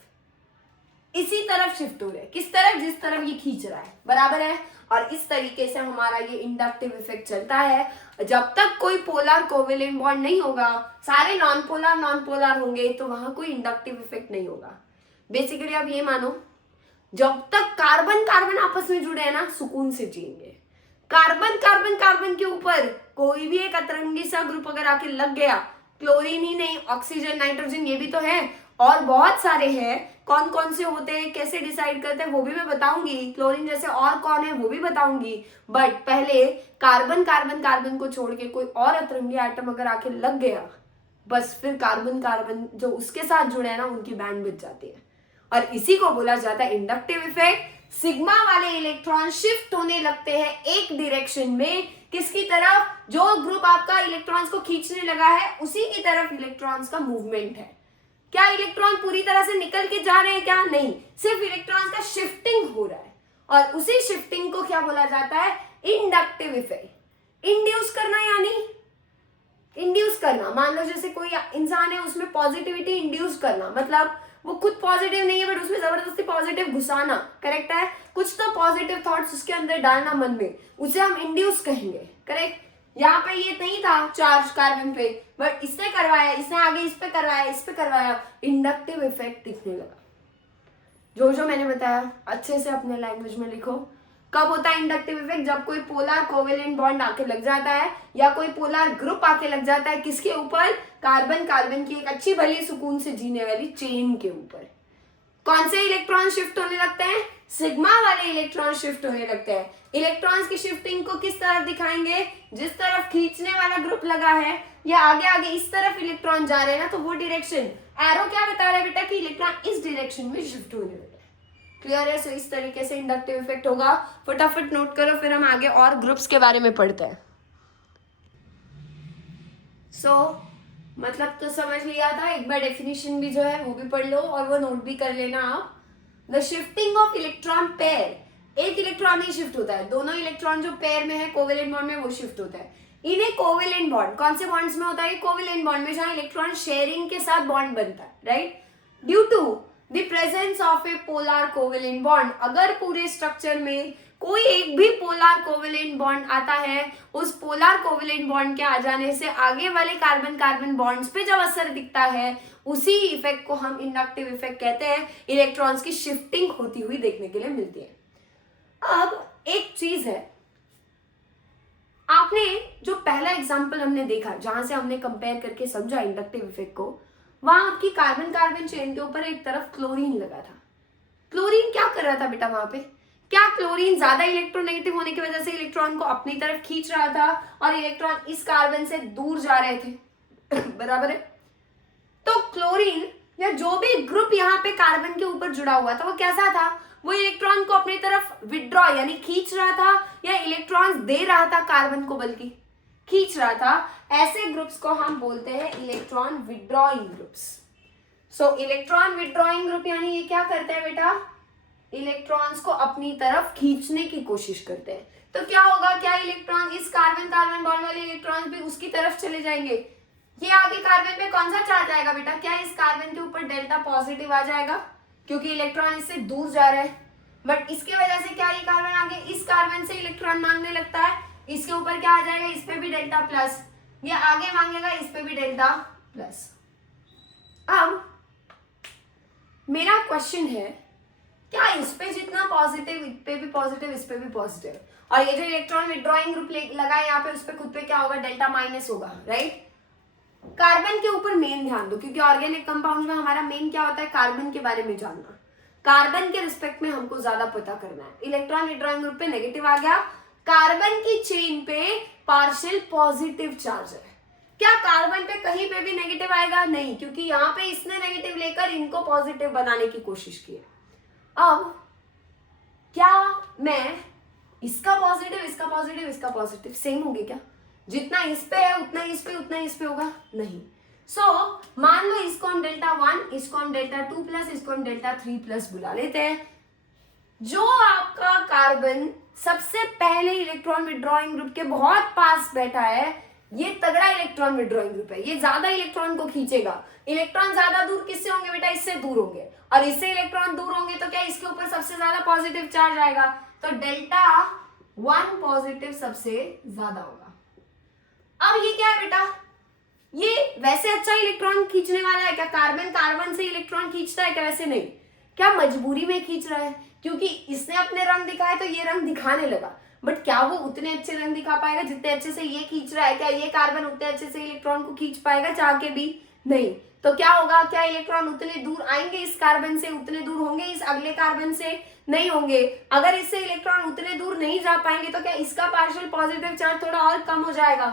इसी तरफ शिफ्ट हो रहे हैं। किस तरफ? जिस तरफ ये खींच रहा है, बराबर है। और इस तरीके से हमारा ये इंडक्टिव इफेक्ट चलता है। जब तक कोई पोलर कोवेलेंट बॉन्ड नहीं होगा, सारे नॉन पोलर होंगे, तो वहां कोई इंडक्टिव इफेक्ट नहीं होगा। बेसिकली आप ये मानो, जब तक कार्बन कार्बन आपस में जुड़े हैं ना, सुकून से जिएंगे। कार्बन कार्बन कार्बन के ऊपर कोई भी एक अतरंगी सा ग्रुप अगर आके लग गया, क्लोरीन ही नहीं, ऑक्सीजन, नाइट्रोजन, ये भी तो है, और बहुत सारे हैं। कौन कौन से होते हैं, कैसे डिसाइड करते हैं, वो भी मैं बताऊंगी। क्लोरीन जैसे और कौन है वो भी बताऊंगी। बट पहले कार्बन कार्बन कार्बन को छोड़ के कोई और अतरंगी एटम अगर आके लग गया, बस फिर कार्बन कार्बन जो उसके साथ जुड़े हैं ना, उनकी बैंड बच जाती है। और इसी को बोला जाता है इंडक्टिव इफेक्ट। सिग्मा वाले इलेक्ट्रॉन शिफ्ट होने लगते हैं एक डायरेक्शन में। किसकी तरफ? जो ग्रुप आपका इलेक्ट्रॉन्स को खींचने लगा है उसी की तरफ इलेक्ट्रॉन्स का मूवमेंट है। क्या इलेक्ट्रॉन पूरी तरह से निकल के जा रहे हैं? क्या नहीं, सिर्फ इलेक्ट्रॉन्स का शिफ्टिंग हो रहा है। और उसी शिफ्टिंग को क्या बोला जाता है? Inductive effect. इंड्यूस करना यानी इंड्यूस करना, मान लो जैसे कोई इंसान है, उसमें पॉजिटिविटी इंड्यूस करना, मतलब वो खुद पॉजिटिव नहीं है बट उसमें जबरदस्ती पॉजिटिव घुसाना, करेक्ट है। कुछ तो पॉजिटिव थॉट्स उसके अंदर डालना मन में, उसे हम इंड्यूस कहेंगे, करेक्ट। यहाँ पे ये नहीं था चार्ज कार्बन पे, बट इसने करवाया, इसने आगे इस पे करवाया, इस पे करवाया, इंडक्टिव इफेक्ट दिखने लगा। जो मैंने बताया अच्छे से अपने लैंग्वेज में लिखो। कब होता है इंडक्टिव इफेक्ट? जब कोई पोलर कोवेलेंट बॉन्ड आके लग जाता है, या कोई पोलर ग्रुप आके लग जाता है, किसके ऊपर? कार्बन कार्बन की एक अच्छी भली सुकून से जीने वाली चेन के ऊपर। कौन से इलेक्ट्रॉन शिफ्ट होने लगते हैं? सिग्मा वाले इलेक्ट्रॉन शिफ्ट होने लगते हैं। इलेक्ट्रॉन्स की शिफ्टिंग को किस तरफ दिखाएंगे? जिस तरफ खींचने वाला ग्रुप लगा है, या आगे आगे इस तरफ इलेक्ट्रॉन जा रहे हैं ना, तो वो डायरेक्शन, एरो क्या बता रहा है बेटा? कि इलेक्ट्रॉन इस डायरेक्शन में शिफ्ट होने लगे। क्लियर है? सो इस तरीके से इंडक्टिव इफेक्ट होगा। फटाफट नोट करो, फिर हम आगे और ग्रुप्स के बारे में पढ़ते हैं। मतलब तो समझ लिया था, एक बार डेफिनेशन भी जो है वो भी पढ़ लो और वो नोट भी कर लेना आप। The shifting of electron pair, एक इलेक्ट्रॉन ही शिफ्ट होता है, दोनों इलेक्ट्रॉन जो पेयर में है कोवेलेंट बॉन्ड में, वो शिफ्ट होता है। इन्हें कोवेलेंट बॉन्ड, कौन से बॉन्ड्स में होता है? कोवेलेंट बॉन्ड में, जहां इलेक्ट्रॉन शेयरिंग के साथ बॉन्ड बनता है, right. Due to the presence of a polar covalent bond, अगर पूरे स्ट्रक्चर में कोई एक भी पोलर कोवेलेंट बॉन्ड आता है, उस पोलर कोवेलेंट बॉन्ड के आ जाने से आगे वाले कार्बन कार्बन बॉन्ड्स पे जब असर दिखता है, उसी इफेक्ट को हम इंडक्टिव इफेक्ट कहते हैं। इलेक्ट्रॉन्स की शिफ्टिंग होती हुई देखने के लिए मिलती है। अब एक चीज है, आपने जो पहला एग्जांपल हमने देखा, जहां से हमने कंपेयर करके समझा इंडक्टिव इफेक्ट को, वहां आपकी कार्बन कार्बन चेन के ऊपर एक तरफ क्लोरीन लगा था। क्लोरीन क्या कर रहा था बेटा वहां पे? क्या क्लोरीन ज्यादा इलेक्ट्रोनेगेटिव होने की वजह से इलेक्ट्रॉन को अपनी तरफ खींच रहा था और इलेक्ट्रॉन इस कार्बन से दूर जा रहे थे? बराबर है। तो क्लोरीन या जो भी ग्रुप यहाँ पे कार्बन के ऊपर जुड़ा हुआ था, वो कैसा था? वो इलेक्ट्रॉन को अपनी तरफ विड्रॉ यानी खींच रहा था, या इलेक्ट्रॉन्स दे रहा था कार्बन को, बल्कि खींच रहा था। ऐसे ग्रुप्स को हम बोलते हैं इलेक्ट्रॉन विड्रॉइंग ग्रुप्स। सो इलेक्ट्रॉन विड्रॉइंग ग्रुप यानी ये क्या करते हैं बेटा? इलेक्ट्रॉन्स को अपनी तरफ खींचने की कोशिश करते हैं। तो क्या होगा? क्या इलेक्ट्रॉन, इस कार्बन कार्बन बॉन्ड वाले इलेक्ट्रॉन्स भी उसकी तरफ चले जाएंगे? ये आगे कार्बन पे कौन सा चार्ज आएगा बेटा? क्या इस कार्बन के ऊपर डेल्टा पॉजिटिव आ जाएगा, क्योंकि इलेक्ट्रॉन इससे दूर जा रहा है। बट इसकी वजह से क्या ये कार्बन आगे इस कार्बन से इलेक्ट्रॉन मांगने लगता है, इसके ऊपर क्या आ जाएगा? इस पे भी डेल्टा प्लस, ये आगे मांगेगा इस पे भी डेल्टा प्लस। अब मेरा क्वेश्चन है, क्या इस पे जितना पॉजिटिव इस पे भी पॉजिटिव, इस पे भी पॉजिटिव, और ये जो इलेक्ट्रॉन विड्रॉइंग ग्रुप लगा है यहाँ पे, उस पे खुद पे क्या होगा, डेल्टा माइनस होगा, राइट। कार्बन के ऊपर मेन ध्यान दो, क्योंकि ऑर्गेनिक कंपाउंड में हमारा मेन क्या होता है, कार्बन के बारे में जानना, कार्बन के रिस्पेक्ट में हमको ज्यादा पता करना है। इलेक्ट्रॉन विड्रॉइंग ग्रुप पे नेगेटिव आ गया, कार्बन की चेन पे पार्शियल पॉजिटिव चार्ज है। क्या कार्बन पे कहीं पे भी नेगेटिव आएगा? नहीं, क्योंकि यहाँ पे इसने नेगेटिव लेकर इनको पॉजिटिव बनाने की कोशिश की है। अब क्या मैं इसका पॉजिटिव, इसका पॉजिटिव, इसका पॉजिटिव सेम होंगे क्या? जितना इस पे है उतना इस पे, उतना इस पे होगा? नहीं। मान लो इसको हम डेल्टा 1, इसको हम डेल्टा 2 प्लस, इसको हम डेल्टा 3 प्लस बुला लेते हैं। जो आपका कार्बन सबसे पहले इलेक्ट्रॉन विड्रॉइंग ग्रुप के बहुत पास बैठा है, ये तगड़ा इलेक्ट्रॉन विड्रॉइंग ग्रुप है, ये ज्यादा इलेक्ट्रॉन को खींचेगा। इलेक्ट्रॉन ज्यादा दूर किससे होंगे बेटा? इससे दूर होंगे, और इससे इलेक्ट्रॉन दूर होंगे तो क्या इसके ऊपर सबसे ज्यादा पॉजिटिव चार्ज आएगा, तो डेल्टा 1 पॉजिटिव सबसे ज्यादा होगा। अब ये क्या है बेटा? ये वैसे अच्छा इलेक्ट्रॉन खींचने वाला है क्या? कार्बन कार्बन से इलेक्ट्रॉन खींचता है क्या? वैसे नहीं। क्या मजबूरी में खींच रहा है? क्योंकि इसने अपने रंग दिखाए तो ये रंग दिखाने लगा, बट क्या वो उतने अच्छे रंग दिखा पाएगा जितने अच्छे से ये खींच रहा है? क्या ये कार्बन उतने अच्छे से इलेक्ट्रॉन को खींच पाएगा चाह के भी? नहीं। तो क्या होगा, क्या इलेक्ट्रॉन उतने दूर आएंगे इस कार्बन से, उतने दूर होंगे इस अगले कार्बन से? नहीं होंगे। अगर इससे इलेक्ट्रॉन उतने दूर नहीं जा पाएंगे तो क्या इसका पार्शियल पॉजिटिव चार्ज थोड़ा और कम हो जाएगा?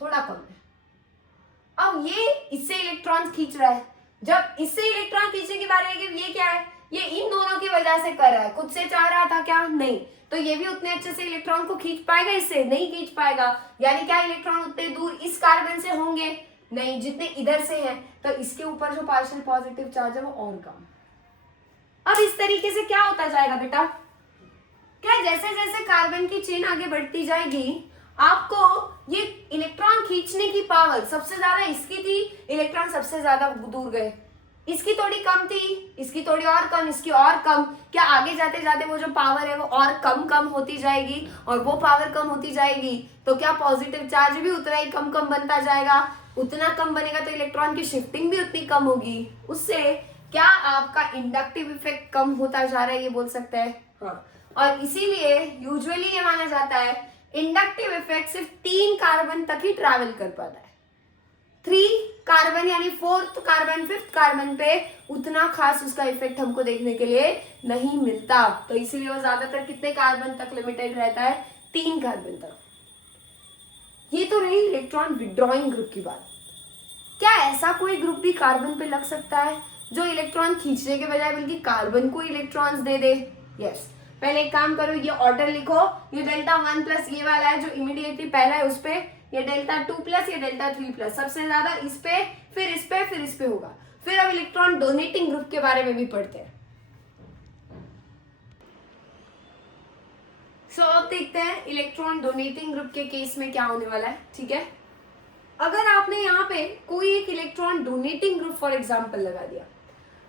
थोड़ा कम है। अब ये इससे इलेक्ट्रॉन खींच रहा है, जब इससे इलेक्ट्रॉन खींचने की बारी आएगी, ये क्या है, ये इन दोनों की वजह से कर रहा है, खुद से चाह रहा था क्या? नहीं। तो ये भी उतने अच्छे से इलेक्ट्रॉन को खींच पाएगा? इससे नहीं खींच पाएगा। यानी क्या इलेक्ट्रॉन उतने दूर इस कार्बन से होंगे? नहीं, जितने इधर से हैं। तो इसके ऊपर जो पार्शियल पॉजिटिव चार्ज है वो और कम। अब इस तरीके से क्या होता जाएगा बेटा, क्या जैसे जैसे कार्बन की चेन आगे बढ़ती जाएगी, आपको ये इलेक्ट्रॉन खींचने की पावर सबसे ज्यादा इसकी थी, इलेक्ट्रॉन सबसे ज्यादा दूर गए। इसकी थोड़ी कम थी, इसकी थोड़ी और कम, इसकी और कम। क्या आगे जाते जाते वो जो पावर है वो और कम कम होती जाएगी, और वो पावर कम होती जाएगी तो क्या पॉजिटिव चार्ज भी उतना ही कम कम बनता जाएगा? उतना कम बनेगा तो इलेक्ट्रॉन की शिफ्टिंग भी उतनी कम होगी। उससे क्या आपका इंडक्टिव इफेक्ट कम होता जा रहा है, ये बोल सकते हैं। हाँ, और इसीलिए यूजुअली ये माना जाता है इंडक्टिव इफेक्ट सिर्फ 3 कार्बन तक ही ट्रैवल कर पाता है। 3 कार्बन यानी 4th कार्बन 5th कार्बन पे उतना खास उसका इफेक्ट हमको देखने के लिए नहीं मिलता। तो इसीलिए वो ज्यादातर कितने कार्बन तक लिमिटेड रहता है? 3 कार्बन तक। ये तो रही इलेक्ट्रॉन विड्रॉइंग ग्रुप की बात। क्या ऐसा कोई ग्रुप भी कार्बन पे लग सकता है जो इलेक्ट्रॉन खींचने के बजाय बल्कि कार्बन को इलेक्ट्रॉन्स दे दे? यस। पहले एक काम करो, ये ऑर्डर लिखो। ये डेल्टा 1 प्लस ये वाला है जो इमीडिएटली पहला है, उस पे ये डेल्टा 2 प्लस, ये डेल्टा 3 प्लस, सबसे ज्यादा इस पे, फिर इस पे, फिर इस पे होगा। फिर अब इलेक्ट्रॉन डोनेटिंग ग्रुप के बारे में भी पढ़ते हैं। अब देखते हैं इलेक्ट्रॉन डोनेटिंग ग्रुप के केस में क्या होने वाला है। ठीक है, अगर आपने यहाँ पे कोई एक electron donating group for example लगा दिया,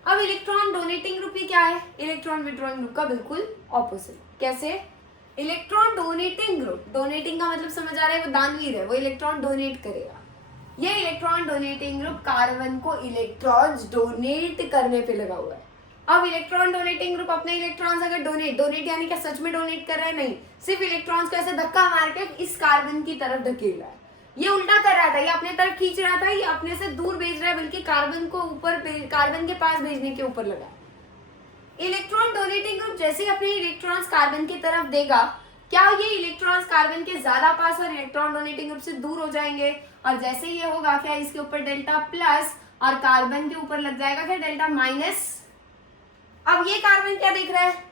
अब इलेक्ट्रॉन डोनेटिंग ग्रुप ही क्या है? इलेक्ट्रॉन विड्रॉइंग ग्रुप का बिल्कुल ऑपोजिट। कैसे? इलेक्ट्रॉन डोनेटिंग ग्रुप, डोनेटिंग का मतलब समझ आ रहा है, वो दानवीर है, वो इलेक्ट्रॉन डोनेट करेगा। ये इलेक्ट्रॉन डोनेटिंग ग्रुप कार्बन को इलेक्ट्रॉन्स डोनेट करने पे लगा हुआ है। अब इलेक्ट्रॉन डोनेटिंग ग्रुप अपने इलेक्ट्रॉन्स अगर डोनेट यानी क्या सच में डोनेट कर रहा है? नहीं, सिर्फ इलेक्ट्रॉन्स को ऐसे धक्का मार के इस कार्बन की तरफ धकेल रहा है। ये उल्टा कर रहा था, ये अपने तरफ खींच रहा था, ये अपने से दूर भेज रहा है, बल्कि कार्बन को ऊपर, कार्बन के पास भेजने के ऊपर लगा। इलेक्ट्रॉन डोनेटिंग ग्रुप जैसे ही अपने इलेक्ट्रॉन्स कार्बन की तरफ देगा, क्या ये इलेक्ट्रॉन्स कार्बन के ज्यादा पास और इलेक्ट्रॉन डोनेटिंग ग्रुप से दूर हो जाएंगे? और जैसे ये होगा, क्या इसके ऊपर डेल्टा प्लस और कार्बन के ऊपर लग जाएगा क्या डेल्टा माइनस? अब ये कार्बन क्या देख रहा है?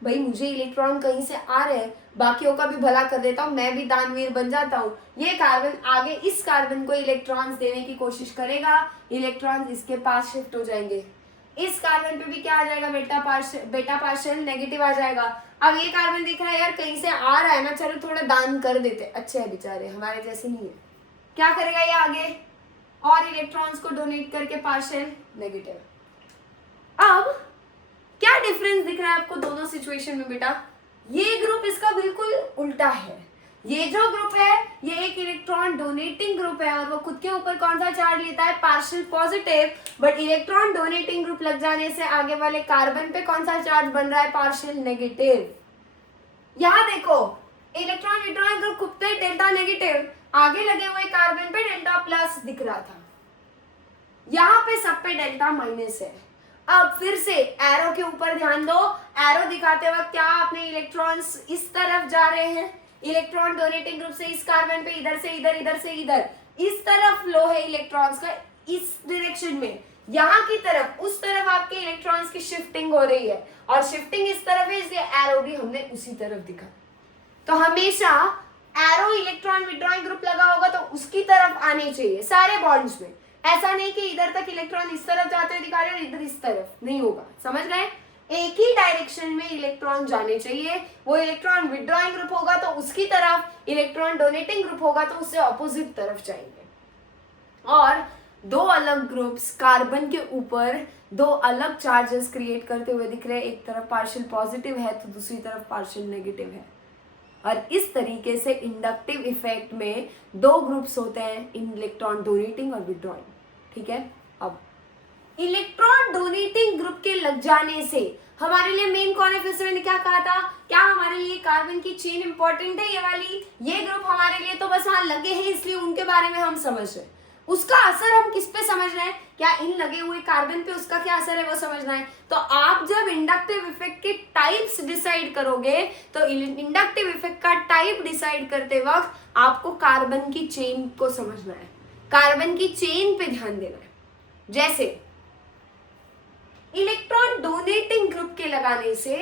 भाई मुझे इलेक्ट्रॉन कहीं से आ रहे हैं, बाकियों का भी भला कर देता हूँ, मैं भी दानवीर बन जाता हूँ। ये कार्बन आगे इस कार्बन को इलेक्ट्रॉन्स देने की कोशिश करेगा, इलेक्ट्रॉन्स इसके पास शिफ्ट हो जाएंगे। इस कार्बन पे भी क्या आ जाएगा? बेटा पार्शियल नेगेटिव आ जाएगा। अब ये कार्बन देख रहा है यार कहीं से आ रहा है ना, चलो थोड़ा दान कर देते, अच्छे है बेचारे, हमारे जैसे नहीं है। क्या करेगा ये आगे? और इलेक्ट्रॉन्स को डोनेट करके पार्शियल नेगेटिव। अब क्या डिफरेंस दिख रहा है आपको दोनों सिचुएशन में बेटा? ये ग्रुप इसका बिल्कुल उल्टा है। ये जो ग्रुप है ये एक इलेक्ट्रॉन डोनेटिंग ग्रुप है और वो खुद के ऊपर कौन सा चार्ज लेता है, partial positive, but electron donating group लग जाने से आगे वाले कार्बन पे कौन सा चार्ज बन रहा है, पार्शियल नेगेटिव। यहाँ देखो इलेक्ट्रॉन विड्रॉइंग ग्रुप खुद पे डेल्टा नेगेटिव, आगे लगे हुए कार्बन पे डेल्टा प्लस दिख रहा था, यहाँ पे सब पे डेल्टा माइनस है। अब फिर से एरो के ऊपर ध्यान दो, एरो दिखाते वक्त क्या अपने इलेक्ट्रॉन्स इस तरफ जा रहे हैं, इलेक्ट्रॉन डोनेटिंग ग्रुप से इस कार्बन पे इधर से इधर, इधर से इधर, इस तरफ फ्लो है इलेक्ट्रॉन्स का, इस डायरेक्शन में, यहाँ की तरफ उस तरफ आपके इलेक्ट्रॉन्स की शिफ्टिंग हो रही है और शिफ्टिंग इस तरफ है, इसलिए एरो भी हमने उसी तरफ दिखा। तो हमेशा एरो इलेक्ट्रॉन विड्रॉइंग ग्रुप लगा होगा तो उसकी तरफ आने चाहिए सारे बॉन्ड्स में, ऐसा नहीं कि इधर तक इलेक्ट्रॉन इस तरफ जाते हुए दिखा रहे हैं और इधर इस तरफ, नहीं होगा, समझ गए। एक ही डायरेक्शन में इलेक्ट्रॉन जाने चाहिए, वो इलेक्ट्रॉन विड्रॉइंग ग्रुप होगा तो उसकी तरफ, इलेक्ट्रॉन डोनेटिंग ग्रुप होगा तो उससे ऑपोजिट तरफ जाएंगे। और दो अलग ग्रुप्स कार्बन के ऊपर दो अलग चार्जेस क्रिएट करते हुए दिख रहे हैं, एक तरफ पार्शियल पॉजिटिव है तो दूसरी तरफ पार्शियल नेगेटिव है, और इस तरीके से इंडक्टिव इफेक्ट में दो ग्रुप्स होते हैं, इलेक्ट्रॉन डोनेटिंग और विड्रॉइंग, ठीक है। अब इलेक्ट्रॉन डोनेटिंग ग्रुप के लग जाने से हमारे लिए मेन कौन है, फिर से मैंने क्या कहा था, क्या हमारे लिए कार्बन की चेन इंपॉर्टेंट है, ये वाली, ये ग्रुप हमारे लिए तो बस वहां लगे हैं इसलिए उनके बारे में हम समझ रहे हैं, उसका असर हम किस पे समझ रहे हैं, क्या इन लगे हुए कार्बन पे उसका क्या असर है वो समझना है। तो आप जब इंडक्टिव इफेक्ट के टाइप्स डिसाइड करोगे तो इंडक्टिव इफेक्ट का टाइप डिसाइड करते वक्त आपको कार्बन की चेन को समझना है, कार्बन की चेन पे ध्यान देना है। जैसे इलेक्ट्रॉन डोनेटिंग ग्रुप के लगाने से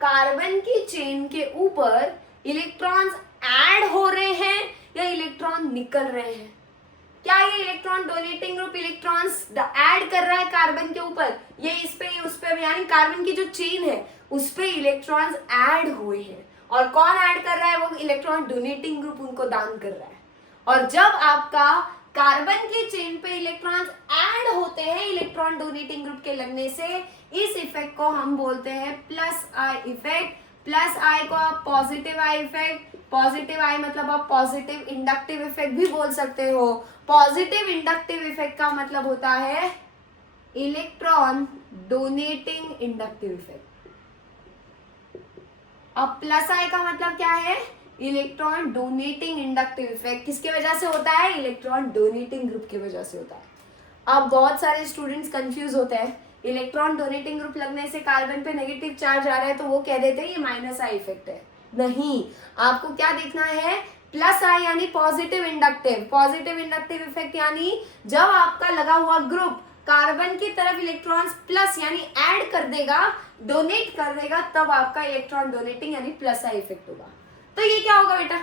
कार्बन की चेन के ऊपर इलेक्ट्रॉन्स ऐड हो रहे हैं या इलेक्ट्रॉन निकल रहे हैं, क्या ये electron donating group electrons add कर रहा है कार्बन के ऊपर, ये इस पे उस पे, यानी कार्बन की जो चेन है उस पे इलेक्ट्रॉन्स ऐड हुए हैं, और कौन ऐड कर रहा है, वो इलेक्ट्रॉन डोनेटिंग ग्रुप उनको दान कर रहा है। और जब आपका कार्बन की चेन पे इलेक्ट्रॉन्स ऐड होते हैं इलेक्ट्रॉन डोनेटिंग ग्रुप के लगने से, इस इफेक्ट को हम बोलते हैं प्लस आई इफेक्ट। प्लस आई को आप पॉजिटिव आई इफेक्ट, पॉजिटिव आई मतलब आप पॉजिटिव इंडक्टिव इफेक्ट भी बोल सकते हो। पॉजिटिव इंडक्टिव इफेक्ट का मतलब होता है इलेक्ट्रॉन डोनेटिंग इंडक्टिव इफेक्ट। अब प्लस आई का मतलब क्या है, इलेक्ट्रॉन डोनेटिंग इंडक्टिव इफेक्ट किसके वजह से होता है, इलेक्ट्रॉन डोनेटिंग ग्रुप की वजह से होता है। अब बहुत सारे स्टूडेंट्स कंफ्यूज होते हैं, इलेक्ट्रॉन डोनेटिंग ग्रुप लगने से कार्बन पे नेगेटिव चार्ज आ रहा है तो वो कह देते हैं ये माइनस आई इफेक्ट है। नहीं, आपको क्या देखना है, प्लस आई यानी positive inductive, positive inductive effect यानी जब आपका लगा हुआ ग्रुप कार्बन की तरफ इलेक्ट्रॉन्स प्लस यानी ऐड कर देगा, डोनेट कर देगा, तब आपका इलेक्ट्रॉन डोनेटिंग यानी प्लस आई इफेक्ट होगा। तो ये क्या होगा बेटा,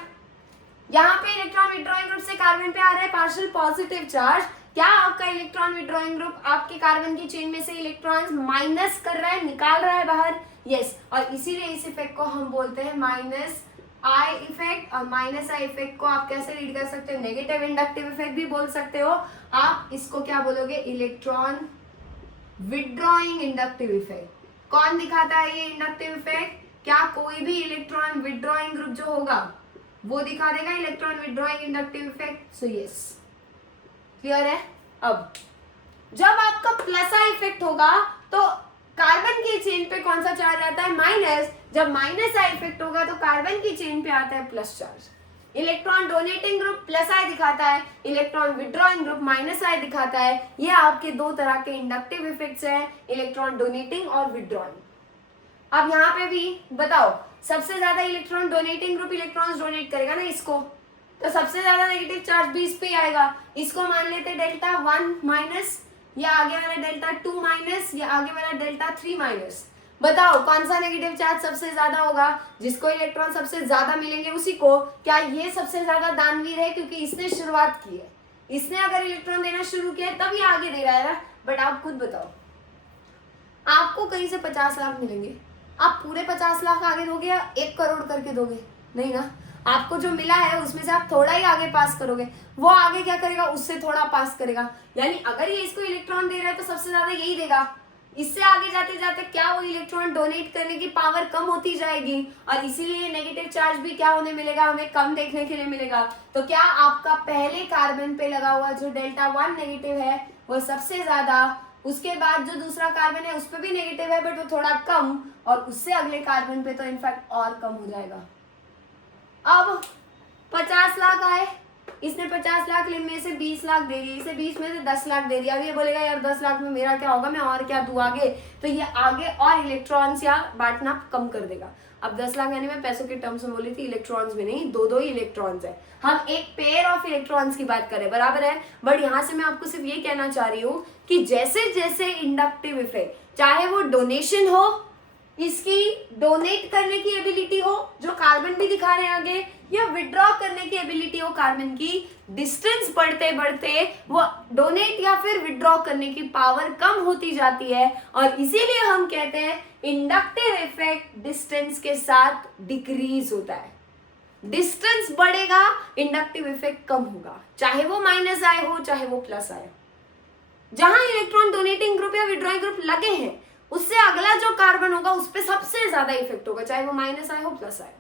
यहाँ पे इलेक्ट्रॉन विड्रॉइंग ग्रुप से कार्बन पे आ रहा है पार्शियल पॉजिटिव चार्ज, क्या आपका इलेक्ट्रॉन विड्रॉइंग ग्रुप आपके कार्बन की चेन में से इलेक्ट्रॉन्स माइनस कर रहा है, निकाल रहा है बाहर, यस, और इसीलिए इस इफेक्ट को हम बोलते हैं माइनस आई इफेक्ट। और माइनस आई इफेक्ट को आप कैसे रीड कर सकते हो, नेगेटिव इंडक्टिव इफेक्ट भी बोल सकते हो आप, इसको क्या बोलोगे, इलेक्ट्रॉन विड्रॉइंग इंडक्टिव इफेक्ट। कौन दिखाता है ये इंडक्टिव इफेक्ट, क्या कोई भी इलेक्ट्रॉन विड्रॉइंग ग्रुप जो होगा वो दिखा देगा electron withdrawing inductive effect. So yes, clear है। अब जब आपका प्लस आई इफेक्ट होगा तो कार्बन की चेन पे कौन सा चार्ज आता है, माइनस, जब माइनस आई इफेक्ट होगा तो कार्बन की चेन पे आता है plus charge. Electron donating group plus I दिखाता है, electron withdrawing group minus I दिखाता है। ये आपके दो तरह के इंडक्टिव इफेक्ट्स हैं, इलेक्ट्रॉन डोनेटिंग और विड्रॉइंग। अब यहाँ पे भी बताओ, सबसे ज्यादा electron donating group electrons donate करेगा ना इसको, तो सबसे ज्यादा नेगेटिव चार्ज भी इस पे आएगा। इसको मान लेते डेल्टा 1 माइनस, या आगे वाला डेल्टा 2 माइनस, या आगे वाला डेल्टा 3 माइनस। बताओ कौन सा नेगेटिव चार्ज सबसे ज्यादा होगा, जिसको इलेक्ट्रॉन सबसे ज्यादा मिलेंगे उसी को। क्या ये सबसे ज्यादा दानवीर है क्योंकि इसने शुरुआत की है, इसने अगर इलेक्ट्रॉन देना शुरू किया है तब ये आगे दे रहा है ना। बट आप खुद बताओ, आपको कहीं से 50 लाख मिलेंगे, आप पूरे 50 लाख आगे दोगे या 1 करोड़ करके दोगे, नहीं ना। आपको जो मिला है उसमें से आप थोड़ा ही आगे पास करोगे, वो आगे क्या करेगा, उससे थोड़ा पास करेगा। यानी अगर ये इसको इलेक्ट्रॉन दे रहा है तो सबसे ज्यादा यही देगा, इससे आगे जाते जाते क्या वो इलेक्ट्रॉन डोनेट करने की पावर कम होती जाएगी और इसीलिए नेगेटिव चार्ज भी क्या होने मिलेगा, हमें कम देखने के लिए मिलेगा। तो क्या आपका पहले कार्बन पे लगा हुआ जो डेल्टा 1 नेगेटिव है वो सबसे ज्यादा, उसके बाद जो दूसरा कार्बन है उस पर भी नेगेटिव है बट वो थोड़ा कम, और उससे अगले कार्बन पे तो इनफैक्ट और कम हो जाएगा। अब 50 लाख आए, इसने 50 लाख में से 20 लाख दे दिए, इसे 20 में से 10 लाख दे दिया। अब ये बोलेगा यार 10 लाख में मेरा क्या होगा, मैं और क्या दूं आगे, तो ये आगे और इलेक्ट्रॉन्स या बांटना कम कर देगा। अब 10 लाख यानी मैं पैसों के टर्म्स में बोली थी, इलेक्ट्रॉन्स में नहीं, दो ही इलेक्ट्रॉन्स है। हम एक पेयर ऑफ इलेक्ट्रॉन्स की बात करें, बराबर है। बट यहाँ से मैं आपको सिर्फ ये कहना चाह रही हूँ कि जैसे जैसे इंडक्टिव इफेक्ट, चाहे वो डोनेशन हो, इसकी डोनेट करने की एबिलिटी हो जो कार्बन भी दिखा रहे हैं आगे, या विड्रॉ करने की एबिलिटी हो कार्बन की, डिस्टेंस बढ़ते बढ़ते वो डोनेट या फिर विड्रॉ करने की पावर कम होती जाती है, और इसीलिए हम कहते हैं इंडक्टिव इफेक्ट डिस्टेंस के साथ डिक्रीज होता है। डिस्टेंस बढ़ेगा, इंडक्टिव इफेक्ट कम होगा, चाहे वो माइनस आए हो चाहे वो प्लस आए। जहां इलेक्ट्रॉन डोनेटिंग ग्रुप या विड्रॉइंग ग्रुप लगे हैं उससे अगला जो कार्बन होगा उस पर सबसे ज्यादा इफेक्ट होगा, चाहे वो माइनस आए हो प्लस आए।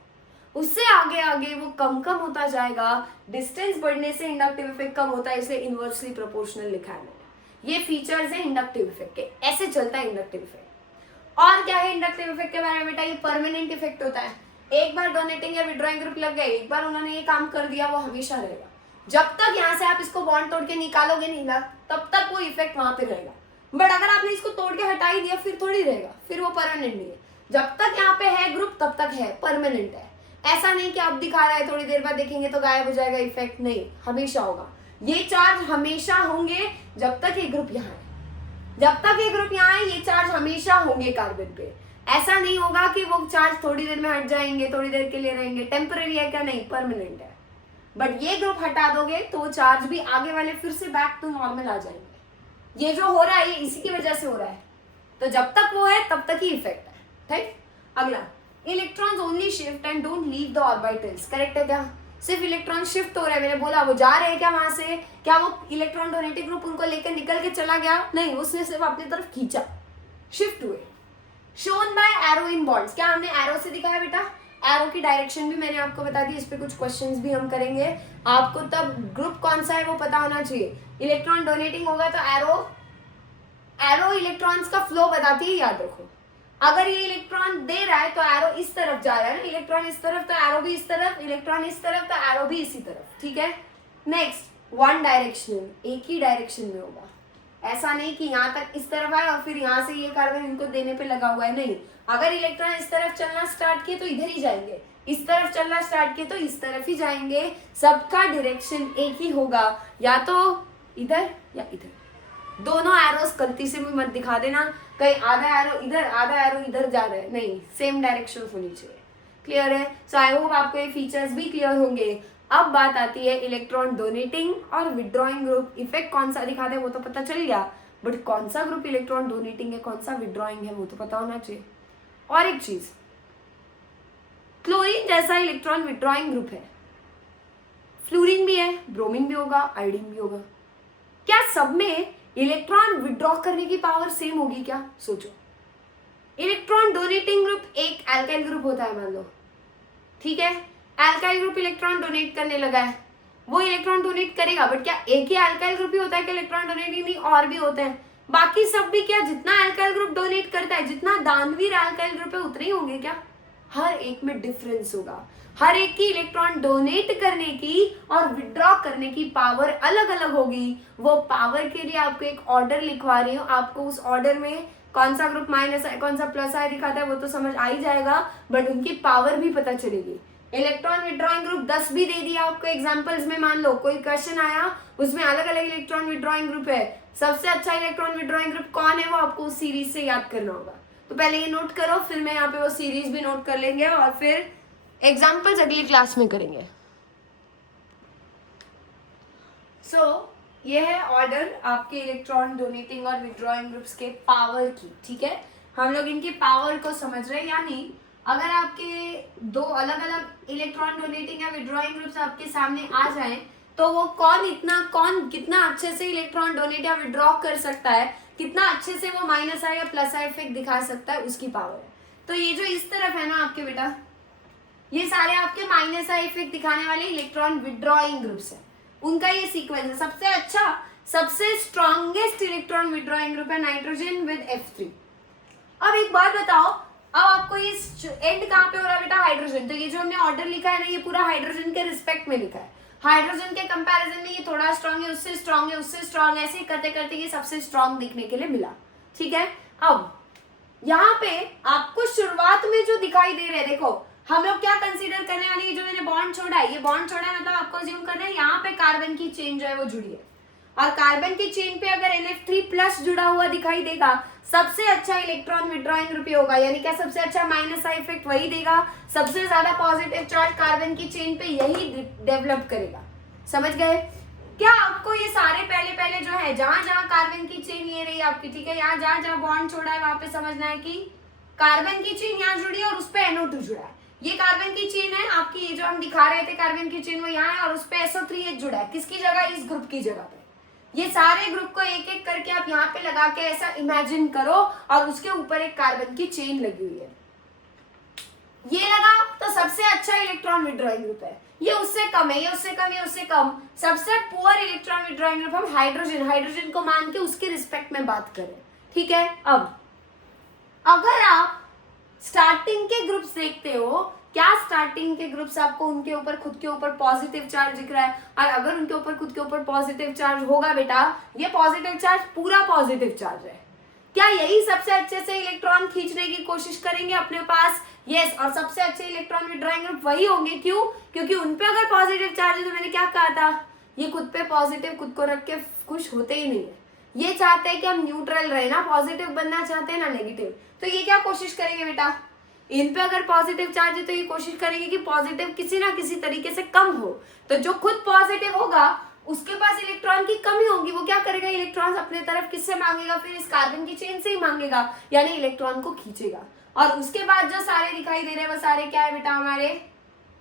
उससे आगे आगे वो कम कम होता जाएगा। डिस्टेंस बढ़ने से इंडक्टिव इफेक्ट कम होता है, इसलिए इनवर्सली प्रोपोर्शनल लिखा है मैंने। ये फीचर्स है इंडक्टिव इफेक्ट के, ऐसे चलता है इंडक्टिव इफेक्ट। और क्या है इंडक्टिव इफेक्ट के बारे में बेटा, ये परमानेंट इफेक्ट होता है। एक बार डोनेटिंग या विड्रॉइंग ग्रुप लग गए, एक बार उन्होंने ये काम कर दिया, वो हमेशा रहेगा। जब तक यहाँ से आप इसको बॉन्ड तोड़ के निकालोगे नहीं ना, तब तक वो इफेक्ट वहां पे रहेगा। बट अगर आपने इसको तोड़ के हटा ही दिया फिर थोड़ी रहेगा, फिर वो परमानेंट नहीं है। जब तक यहाँ पे है ग्रुप तब तक है, परमानेंट है। ऐसा नहीं कि अब दिखा रहा है थोड़ी देर बाद देखेंगे तो गायब हो जाएगा इफेक्ट, नहीं, हमेशा होगा। ये चार्ज हमेशा होंगे जब तक ये ग्रुप यहाँ है। जब तक ये ग्रुप यहाँ है ये चार्ज हमेशा होंगे कार्बन पे। ऐसा नहीं होगा कि वो चार्ज थोड़ी देर में हट जाएंगे, थोड़ी देर के लिए रहेंगे। टेम्पररी है क्या, नहीं, परमानेंट है। बट ये ग्रुप हटा दोगे तो चार्ज भी आगे वाले फिर से बैक टू नॉर्मल आ जाएंगे। ये जो हो रहा है ये इसी की वजह से हो रहा है। तो जब तक वो है तब तक ही इफेक्ट है, ठीक। अगला, electrons only shift and don't leave the orbitals, correct है क्या? सिर्फ इलेक्ट्रॉन शिफ्ट हो रहा है, मैंने बोला वो जा रहे हैं क्या वहां से? क्या वो इलेक्ट्रॉन डोनेटिंग ग्रुप उनको लेकर निकल के चला गया? नहीं, उसने सिर्फ अपनी तरफ खींचा, शिफ्ट हुए। Shown by arrow in bonds, क्या हमने एरो से दिखाया बेटा? एरो की डायरेक्शन भी मैंने आपको बता दी, इस पे कुछ क्वेश्चंस भी हम करेंगे। आपको तब ग्रुप कौन सा है वो पता होना चाहिए। इलेक्ट्रॉन डोनेटिंग होगा तो एरो इलेक्ट्रॉन्स का फ्लो बताती है, याद रखो। अगर ये इलेक्ट्रॉन दे रहा है तो एरो इस तरफ जा रहा है ना, इलेक्ट्रॉन इस तरफ तो एरो भी इस तरफ, इलेक्ट्रॉन इस तरफ तो एरो भी इसी तरफ, ठीक है। नेक्स्ट, वन डायरेक्शनल, एक ही डायरेक्शन में होगा। ऐसा नहीं कि यहाँ तक इस तरफ आए और फिर यहाँ से ये कार्बन इनको देने पे लगा हुआ है, नहीं। अगर इलेक्ट्रॉन इस तरफ चलना स्टार्ट किए तो इधर ही जाएंगे, इस तरफ चलना स्टार्ट किए तो इस तरफ ही जाएंगे। सबका डायरेक्शन एक ही होगा, या तो इधर या इधर। दोनों एरोस गलती से भी मत दिखा देना, कहीं आधा एरो इधर आधा एरो इधर जा रहा है, नहीं, सेम डायरेक्शन होनी चाहिए। क्लियर है? सो आई होप आपको ये फीचर्स भी क्लियर होंगे। अब बात आती है इलेक्ट्रॉन डोनेटिंग और विड्रॉइंग ग्रुप। इफेक्ट कौन सा दिखाते हैं वो तो पता चल गया, बट कौन सा ग्रुप इलेक्ट्रॉन डोनेटिंग है कौन सा विड्रॉइंग है वो तो पता होना चाहिए। और एक चीज, क्लोरीन जैसा इलेक्ट्रॉन विड्रॉइंग ग्रुप है, फ्लोरीन भी है, ब्रोमीन भी होगा, आयोडीन भी होगा। क्या सब में इलेक्ट्रॉन विड्रॉ करने की पावर सेम होगी क्या? सोचो, इलेक्ट्रॉन डोनेटिंग ग्रुप एक एल्काइल ग्रुप होता है मान लो, ठीक है। एल्काइल ग्रुप इलेक्ट्रॉन डोनेट करने लगा है, वो इलेक्ट्रॉन डोनेट करेगा, बट क्या एक ही एल्काइल ग्रुप ही होता है कि इलेक्ट्रॉन डोनेटिंग? नहीं, और भी होते हैं। बाकी सब भी क्या जितना एल्काइल ग्रुप डोनेट करता है, जितना दानवीर एल्काइल ग्रुप है उतने ही होंगे क्या? हर एक में डिफरेंस होगा। हर एक की इलेक्ट्रॉन डोनेट करने की और विड्रॉ करने की पावर अलग अलग होगी। वो पावर के लिए आपको एक ऑर्डर लिखवा रही हूँ, आपको उस ऑर्डर में कौन सा ग्रुप माइनस है कौन सा प्लस है दिखाता है वो तो समझ आ ही जाएगा, बट उनकी पावर भी पता चलेगी। इलेक्ट्रॉन विड्रॉइंग ग्रुप 10 भी दे दिया आपको एग्जांपल्स में, मान लो कोई क्वेश्चन आया उसमें अलग अलग इलेक्ट्रॉन विड्रॉइंग ग्रुप है, सबसे अच्छा इलेक्ट्रॉन विड्रॉइंग ग्रुप कौन है वो आपको उस सीरीज से याद करना होगा। तो पहले ये नोट करो, फिर मैं यहाँ पे वो सीरीज भी नोट कर लेंगे और फिर एग्जाम्पल्स अगली क्लास में करेंगे। ये है ऑर्डर आपके इलेक्ट्रॉन डोनेटिंग और विड्रॉइंग ग्रुप्स के पावर की, ठीक है। हम लोग इनकी पावर को समझ रहे हैं, यानी अगर आपके दो अलग अलग इलेक्ट्रॉन डोनेटिंग या विड्रॉइंग ग्रुप्स आपके सामने आ जाएं तो वो कौन कितना अच्छे से इलेक्ट्रॉन डोनेट या विड्रॉ कर सकता है, कितना अच्छे से वो माइनस आई या प्लस आई इफेक्ट दिखा सकता है, उसकी पावर है। तो ये जो इस तरफ है ना आपके बेटा, ये सारे आपके माइनस आई इफेक्ट दिखाने वाले इलेक्ट्रॉन विड्रॉइंग ग्रुप्स है, उनका ये सीक्वेंस है। सबसे अच्छा, सबसे स्ट्रॉन्गेस्ट इलेक्ट्रॉन विड्रॉइंग ग्रुप है नाइट्रोजन विद F3। अब एक बात बताओ, अब आपको ये एंड कहाँ पे हो रहा है बेटा, हाइड्रोजन। तो ये जो हमने ऑर्डर लिखा है ना, ये पूरा हाइड्रोजन के रिस्पेक्ट में लिखा है। हाइड्रोजन के कंपैरिजन में ये थोड़ा स्ट्रॉन्ग है, उससे स्ट्रॉन्ग है, उससे स्ट्रॉन्ग है, ऐसे करते करते ये सबसे स्ट्रॉन्ग दिखने के लिए मिला। ठीक है, अब यहाँ पे आपको शुरुआत में जो दिखाई दे रहे हैं, देखो हम लोग क्या कंसीडर करने वाले, ये जो मैंने बॉन्ड छोड़ा है, ये बॉन्ड छोड़ा है मतलब आपको अज्यूम करना है यहाँ पे कार्बन की चेन जो है वो जुड़ी है, और कार्बन की चेन पे अगर NF3+ जुड़ा हुआ दिखाई देगा, सबसे अच्छा इलेक्ट्रॉन विड्रॉइंग ग्रुप होगा। यानी क्या, सबसे अच्छा माइनस आई इफेक्ट वही देगा, सबसे ज्यादा पॉजिटिव चार्ज कार्बन की चेन पे यही डेवलप करेगा। समझ गए क्या? आपको ये सारे पहले पहले जो है, जहां जहां कार्बन की चेन ये रही आपकी, ठीक है, यहाँ जहां जहां बॉन्ड छोड़ा है वहां पे समझना है कि कार्बन की चेन यहाँ जुड़ी है और उस पर NO2 जुड़ा है। ये कार्बन की चेन है आपकी, ये जो हम दिखा रहे थे कार्बन की चेन वो यहाँ है, और उस पर SO3H जुड़ा है। किसकी जगह? इस ग्रुप की जगह पे। ये सारे ग्रुप को एक एक करके आप यहाँ पे लगा के ऐसा इमेजिन करो, और उसके ऊपर एक कार्बन की चेन लगी हुई है। ये लगा तो सबसे अच्छा इलेक्ट्रॉन विड्रॉइंग ग्रुप है। ये उससे कम है, ये उससे कम, ये उससे कम। सबसे पुअर इलेक्ट्रॉन विड्रॉइंग ग्रुप हम हाइड्रोजन को मान के उसके रिस्पेक्ट में बात करें। ठीक है, अब अगर आप स्टार्टिंग के ग्रुप्स देखते हो, क्या स्टार्टिंग के ग्रुप्स आपको उनके ऊपर, खुद के ऊपर पॉजिटिव चार्ज दिख रहा है? और अगर उनके ऊपर खुद के ऊपर पॉजिटिव चार्ज होगा बेटा, ये पॉजिटिव चार्ज पूरा पॉजिटिव चार्ज है, क्या यही सबसे अच्छे से इलेक्ट्रॉन खींचने की कोशिश करेंगे अपने पास? यस, और सबसे अच्छे इलेक्ट्रॉन विड्रॉइंग ग्रुप वही होंगे। क्यों? क्योंकि उनपे अगर पॉजिटिव चार्ज है, तो मैंने क्या कहा था, ये खुद पे पॉजिटिव, खुद को रख के खुश होते ही नहीं है। ये चाहते हैं कि हम न्यूट्रल रहे ना, पॉजिटिव बनना चाहते हैं ना नेगेटिव। तो ये क्या कोशिश करेंगे बेटा, इन पे अगर पॉजिटिव चार्ज है तो ये कोशिश करेंगे कि पॉजिटिव किसी ना किसी तरीके से कम हो। तो जो खुद पॉजिटिव होगा उसके पास इलेक्ट्रॉन की कमी होगी, वो क्या करेगा, इलेक्ट्रॉन अपने तरफ किससे मांगेगा, फिर इस कार्बन की चेन से ही मांगेगा, यानी इलेक्ट्रॉन को खींचेगा। और उसके बाद जो सारे दिखाई दे रहे हैं वो सारे क्या है बेटा, हमारे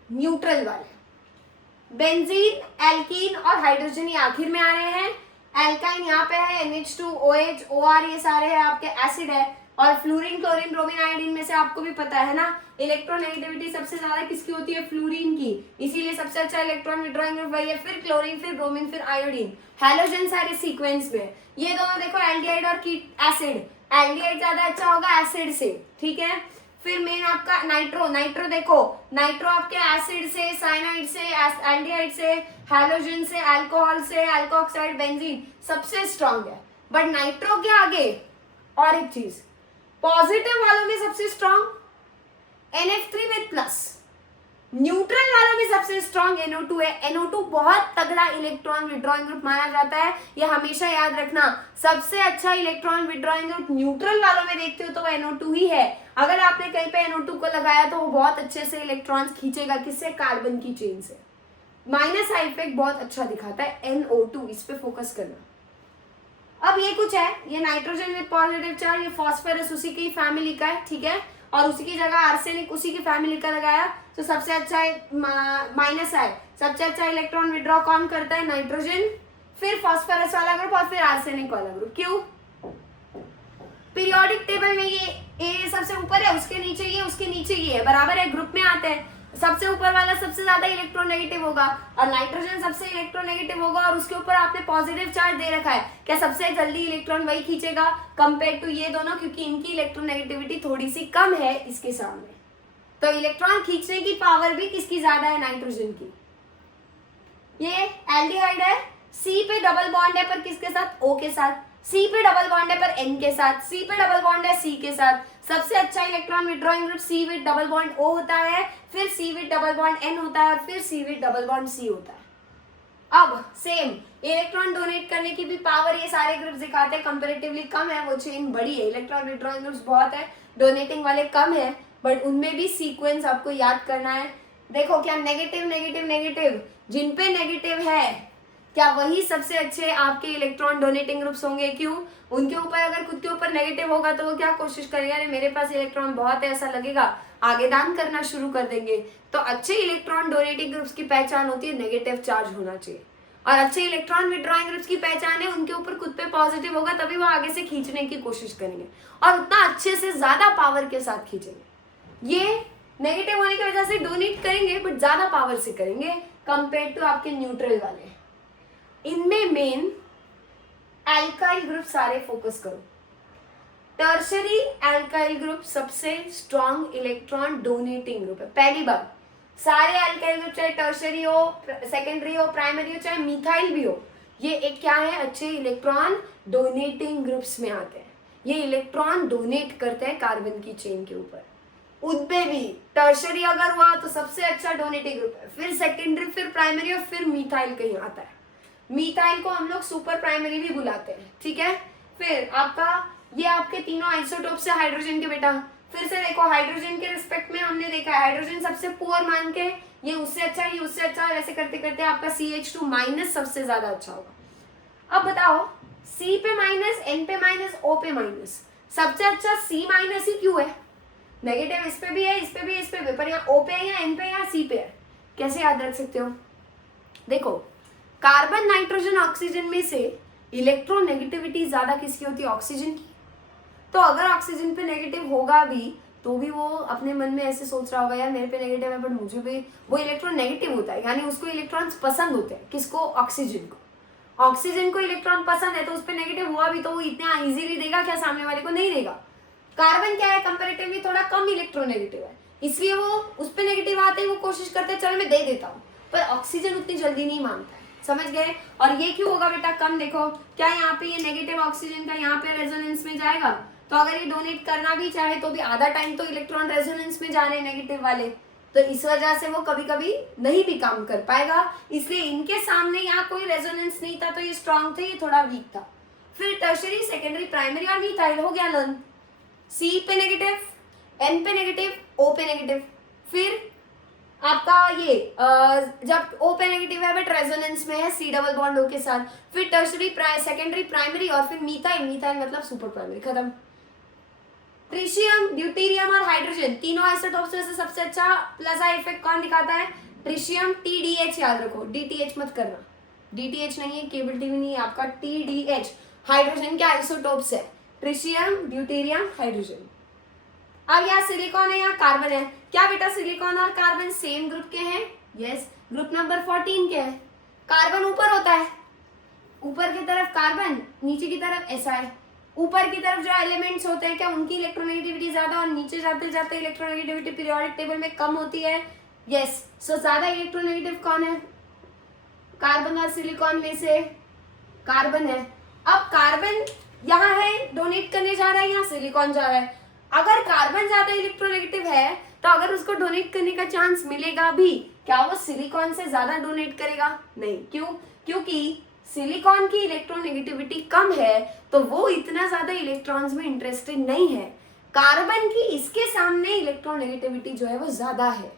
न्यूट्रल वाले। बेंजीन, एल्कीन और हाइड्रोजन ये आखिर में आ रहे हैं। एल्काइन यहाँ पे है, NH2OH OR, ये सारे है आपके एसिड है। और फ्लोरीन, क्लोरीन, ब्रोमीन, आयोडीन में से आपको भी पता है ना, इलेक्ट्रोनेगेटिविटी सबसे ज्यादा किसकी होती है, फ्लोरीन की। इसीलिए सबसे अच्छा इलेक्ट्रॉन विड्रॉइंग ग्रुप वही है, फिर क्लोरीन, फिर ब्रोमीन, फिर आयोडीन। हैलोजन सारे सीक्वेंस में। ये दोनों देखो एल्डिहाइड और एसिड, एल्डिहाइड ज्यादा अच्छा होगा एसिड से। ठीक है, फिर मेन आपका नाइट्रो, नाइट्रो देखो, नाइट्रो आपके एसिड से, साइनाइड से, एल्डिहाइड से, हैलोजन से, अल्कोहल से, अल्कोऑक्साइड, बेंजीन सबसे स्ट्रॉन्ग है। बट नाइट्रो के आगे और एक चीज, पॉजिटिव वालों में सबसे स्ट्रॉन्ग NF3+, न्यूट्रल वालों में सबसे स्ट्रॉन्ग NO2 है। NO2 बहुत तगड़ा इलेक्ट्रॉन विड्रॉइंग ग्रुप माना जाता है, ये हमेशा याद रखना। सबसे अच्छा इलेक्ट्रॉन विड्रॉइंग ग्रुप न्यूट्रल वालों में देखते हो तो NO2 ही है। अगर आपने कहीं पे NO2 को लगाया तो वो बहुत अच्छे से इलेक्ट्रॉन्स खींचेगा, किससे, कार्बन की चेन से। माइनस आई इफेक्ट बहुत अच्छा दिखाता है NO2, इस पे फोकस करना। अब ये कुछ है, ये नाइट्रोजन विद पॉजिटिव चार्ज, ये फॉस्फोरस उसी की फैमिली का है। ठीक है, और उसी की जगह आर्सेनिक उसी की फैमिली का लगाया, तो सबसे अच्छा है माइनस है। सबसे अच्छा इलेक्ट्रॉन विड्रॉ कौन करता है, नाइट्रोजन, फिर फॉस्फोरस वाला ग्रुप और फिर आर्सेनिक वाला ग्रुप। क्यों? पीरियोडिक टेबल में ये सबसे ऊपर है, उसके नीचे ये, उसके नीचे ये है, बराबर है, ग्रुप में आते हैं। सबसे ऊपर वाला सबसे ज्यादा इलेक्ट्रोनेगेटिव होगा, और नाइट्रोजन सबसे इलेक्ट्रोनेगेटिव होगा, और उसके ऊपर आपने पॉजिटिव चार्ज दे रखा है। क्या सबसे जल्दी इलेक्ट्रॉन वही खींचेगा कंपेयर टू ये दोनों, क्योंकि इनकी इलेक्ट्रोनेगेटिविटी थोड़ी सी कम है इसके सामने। तो इलेक्ट्रॉन खींचने की पावर भी किसकी ज्यादा है, नाइट्रोजन की। ये एल्डिहाइड है, C पे डबल बॉन्ड है पर किसके साथ, O के साथ। C पे डबल बॉन्ड है पर N के साथ, C पे डबल बॉन्ड है C के साथ। सबसे अच्छा electron withdrawing group C with double bond O होता है, फिर C with double bond N होता है, और फिर C with double bond C होता है। अब सेम इलेक्ट्रॉन डोनेट करने की भी पावर ये सारे ग्रुप्स दिखाते हैं, कंपैरेटिवली कम है, वो चेन बड़ी है। इलेक्ट्रॉन विड्रॉइंग ग्रुप्स बहुत है, डोनेटिंग वाले कम है, बट उनमें भी सीक्वेंस आपको याद करना है। देखो क्या नेगेटिव नेगेटिव नेगेटिव, जिन पे नेगेटिव है क्या वही सबसे अच्छे आपके इलेक्ट्रॉन डोनेटिंग ग्रुप्स होंगे। क्यों? उनके ऊपर अगर खुद के ऊपर नेगेटिव होगा तो वो क्या कोशिश करेगा, अरे मेरे पास इलेक्ट्रॉन बहुत है, ऐसा लगेगा, आगे दान करना शुरू कर देंगे। तो अच्छे इलेक्ट्रॉन डोनेटिंग ग्रुप्स की पहचान होती है नेगेटिव चार्ज होना चाहिए। और अच्छे इलेक्ट्रॉन विड्रॉइंग ग्रुप्स की पहचान है, उनके ऊपर खुद पे पॉजिटिव होगा तभी वो आगे से खींचने की कोशिश करेंगे और उतना अच्छे से ज्यादा पावर के साथ खींचेंगे। ये नेगेटिव होने की वजह से डोनेट करेंगे बट ज्यादा पावर से करेंगे कंपेयर टू आपके न्यूट्रल वाले। इनमें मेन एल्काइल ग्रुप सारे फोकस करो। टर्शरी एल्काइल ग्रुप सबसे स्ट्रॉन्ग इलेक्ट्रॉन डोनेटिंग ग्रुप है। पहली बार सारे एल्काइल ग्रुप चाहे टर्शरी हो, सेकेंडरी हो, प्राइमरी हो, चाहे मिथाइल भी हो, ये एक क्या है, अच्छे इलेक्ट्रॉन डोनेटिंग ग्रुप्स में आते हैं। ये इलेक्ट्रॉन डोनेट करते हैं कार्बन की चेन के ऊपर। उनपे भी टर्शरी अगर हुआ तो सबसे अच्छा डोनेटिंग ग्रुप है, फिर सेकेंडरी, फिर प्राइमरी और फिर मिथाइल कहीं आता है। मिथाइल को हम लोग सुपर प्राइमरी भी बुलाते हैं, ठीक है। फिर आपका ये आपके तीनों आइसोटोप से हाइड्रोजन के बेटा, फिर से देखो हाइड्रोजन के रिस्पेक्ट में हमने देखा है हाइड्रोजन सबसे पुअर मान के ये उससे अच्छा, ये उससे अच्छा, ऐसे करते करते आपका CH2 माइनस सबसे ज्यादा अच्छा होगा। अब बताओ C पे माइनस, N पे माइनस, O पे माइनस, सबसे अच्छा C माइनस ही क्यों है? नेगेटिव इस पे भी है, इस पे भी है, इस पे भी, पर यहाँ O पे है या N पे है या C पे है? कैसे याद रख सकते हो? देखो कार्बन, नाइट्रोजन, ऑक्सीजन में से इलेक्ट्रोनेगेटिविटी ज्यादा किसकी होती है? ऑक्सीजन की। तो अगर ऑक्सीजन पे नेगेटिव होगा भी तो भी वो अपने मन में ऐसे सोच रहा होगा यार मेरे पे नेगेटिव है बट मुझे भी, वो इलेक्ट्रॉन नेगेटिव होता है, यानी उसको इलेक्ट्रॉन्स पसंद होते हैं। किसको? ऑक्सीजन को। ऑक्सीजन को इलेक्ट्रॉन पसंद है तो उस पर नेगेटिव हुआ भी तो वो इतना इजीली देगा क्या? सामने वाले को नहीं देगा। कार्बन क्या है, कंपेरेटिवली थोड़ा कम इलेक्ट्रोनेगेटिव है, इसलिए वो उस पर नेगेटिव आते ही वो कोशिश करते हैं चलो मैं दे देता हूँ, पर ऑक्सीजन उतनी जल्दी नहीं मानता है। समझ गए? और ये क्यों होगा बेटा? कम देखो क्या यहाँ पे ये नेगेटिव ऑक्सीजन का यहाँ पे रेजोनेंस में जाएगा, तो अगर ये डोनेट करना भी चाहे तो भी आधा टाइम तो इलेक्ट्रॉन रेजोनेंस में जा रहे हैं नेगेटिव वाले, तो इस वजह से वो कभी कभी नहीं भी काम कर पाएगा। इसलिए इनके सामने यहाँ कोई रेजोनेंस नहीं था तो ये स्ट्रॉन्ग थे, ये थोड़ा वीक था। फिर टर्शरी, सेकेंडरी, प्राइमरी और मिथाइल हो गया लर्न। C पे नेगेटिव, N पे नेगेटिव, O पे नेगेटिव। फिर आपका ये जब O पे नेगेटिव है बट रेजोनेंस में है C डबल बॉन्ड O के साथ, फिर टर्शरी, सेकेंडरी, प्राइमरी और फिर मिथाइल। मिथाइल मतलब सुपर प्राइमरी, खत्म। ट्रिशियम, ड्यूटेरियम और हाइड्रोजन तीनों आइसोटोप्स में से सबसे अच्छा प्लस आई इफेक्ट कौन दिखाता है? ट्रिशियम। TDH याद रखो, DTH मत करना, DTH नहीं है, केबल टीवी नहीं है आपका, TDH हाइड्रोजन के आइसोटोप्स है, ट्रिशियम, ड्यूटेरियम, हाइड्रोजन। अब यहाँ सिलिकॉन है, यहाँ कार्बन है। क्या बेटा सिलिकॉन और कार्बन सेम ग्रुप के हैं? यस, ग्रुप नंबर 14 के हैं। कार्बन ऊपर होता है, ऊपर की तरफ कार्बन, नीचे की तरफ SI। ऊपर की तरफ जो एलिमेंट्स होते हैं क्या उनकी इलेक्ट्रोनेगेटिविटी ज्यादा और नीचे जाते जाते इलेक्ट्रोनेगेटिविटी पीरियोडिक टेबल में कम होती है? यस। सो ज्यादा इलेक्ट्रोनेगेटिव कौन है? कार्बन और सिलिकॉन में से कार्बन है। अब कार्बन यहाँ है, डोनेट करने जा रहा है, यहाँ सिलिकॉन जा रहा है। अगर कार्बन ज्यादा इलेक्ट्रोनेगेटिव है तो अगर उसको डोनेट करने का चांस मिलेगा भी, क्या वो सिलिकॉन से ज्यादा डोनेट करेगा? नहीं। क्यों? क्योंकि सिलिकॉन की इलेक्ट्रोनेगेटिविटी कम है तो वो इतना ज्यादा इलेक्ट्रॉन्स में इंटरेस्टेड नहीं है। कार्बन की इसके सामने इलेक्ट्रोनेगेटिविटी जो है वो ज्यादा है।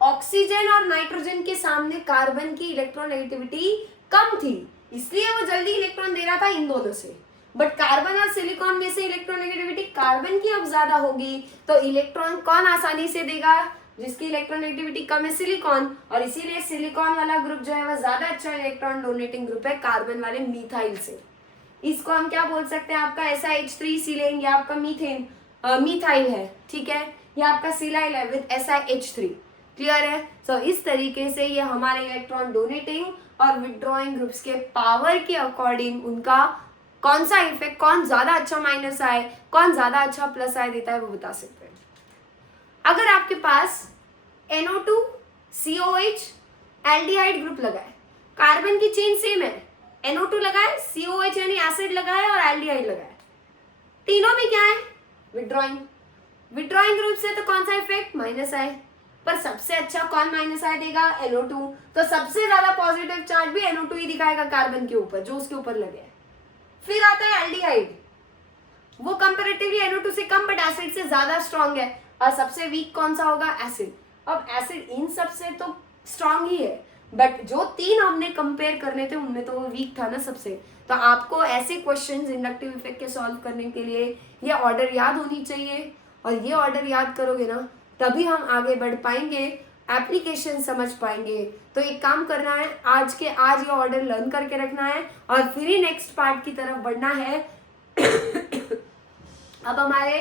ऑक्सीजन और नाइट्रोजन के सामने कार्बन की इलेक्ट्रोनेगेटिविटी कम थी, इसलिए वो जल्दी इलेक्ट्रॉन दे रहा था इन दोनों से। बट कार्बन और सिलिकॉन में से इलेक्ट्रोनेगेटिविटी कार्बन की अब ज्यादा होगी तो इलेक्ट्रॉन कौन आसानी से देगा? जिसकी इलेक्ट्रोनेगेटिविटी कम है, सिलिकॉन। और इसीलिए सिलिकॉन वाला ग्रुप जो है वो ज्यादा अच्छा इलेक्ट्रॉन डोनेटिंग ग्रुप है कार्बन वाले मिथाइल से। इसको हम क्या बोल सकते हैं? आपका SiH3 सिलेन, या आपका मीथेन मिथाइल है, ठीक है, या आपका सिलाइल है विद SiH3। क्लियर है? सो इस तरीके से ये हमारे इलेक्ट्रॉन डोनेटिंग और विड्रॉइंग ग्रुप्स के पावर के अकॉर्डिंग उनका कौन सा इफेक्ट, कौन ज्यादा अच्छा माइनस आए, कौन ज्यादा अच्छा प्लस आए देता है, वो बता सकते हैं। अगर आपके पास NO2 COH एल्डिहाइड ग्रुप लगा है, कार्बन की चेन सेम है, NO2 लगा है, COH यानी एसिड लगा है और एल्डिहाइड लगा है, तीनों में क्या है? विड्रॉइंग। विड्रॉइंग ग्रुप से तो कौन सा इफेक्ट? माइनस आए। पर सबसे अच्छा कौन माइनस आए देगा? NO2। तो सबसे ज्यादा पॉजिटिव चार्ज भी NO2 ही दिखाएगा कार्बन के ऊपर, जो उसके ऊपर लगे है। फिर आता है एल्डिहाइड, वो कंपैरेटिवली NO2 से कम बट एसिड से ज्यादा स्ट्रॉन्ग है। और सबसे वीक कौन सा होगा? एसिड। अब एसिड इन सब से तो स्ट्रॉन्ग ही है, बट जो तीन हमने कंपेयर करने थे उनमें तो वो वीक था ना सबसे। तो आपको ऐसे क्वेश्चंस इंडक्टिव इफेक्ट के सॉल्व करने के लिए ये ऑर्डर याद होनी चाहिए, और ये ऑर्डर याद करोगे ना तभी हम आगे बढ़ पाएंगे एप्लीकेशन समझ पाएंगे। तो एक काम करना है, आज ये ऑर्डर लर्न करके रखना है और फिर ही नेक्स्ट पार्ट की तरफ बढ़ना है। अब हमारे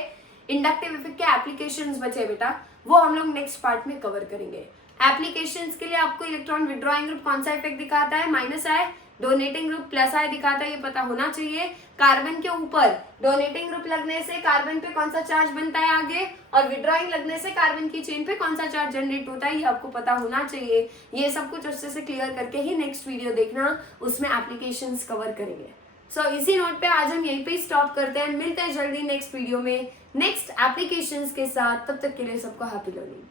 इंडक्टिव इफेक्ट के एप्लीकेशंस बचे बेटा, वो हम लोग नेक्स्ट पार्ट में कवर करेंगे। एप्लीकेशंस के लिए आपको इलेक्ट्रॉन विड्रॉइंग ग्रुप कौन सा इफेक्ट दिखाता है, -I, डोनेटिंग ग्रुप +I दिखाता है, ये पता होना चाहिए। कार्बन के ऊपर डोनेटिंग ग्रुप लगने से कार्बन पे कौन सा चार्ज बनता है आगे, और विड्रॉइंग लगने से कार्बन की चेन पे कौन सा चार्ज जनरेट होता है, ये आपको पता होना चाहिए। ये सब कुछ अच्छे से क्लियर करके ही नेक्स्ट वीडियो देखना, उसमें एप्लीकेशंस कवर करेंगे। सो इसी नोट पे आज हम यहीं पे स्टॉप करते हैं, मिलते हैं जल्दी नेक्स्ट वीडियो में नेक्स्ट एप्लीकेशंस के साथ। तब तक के लिए सबको हैप्पी लर्निंग।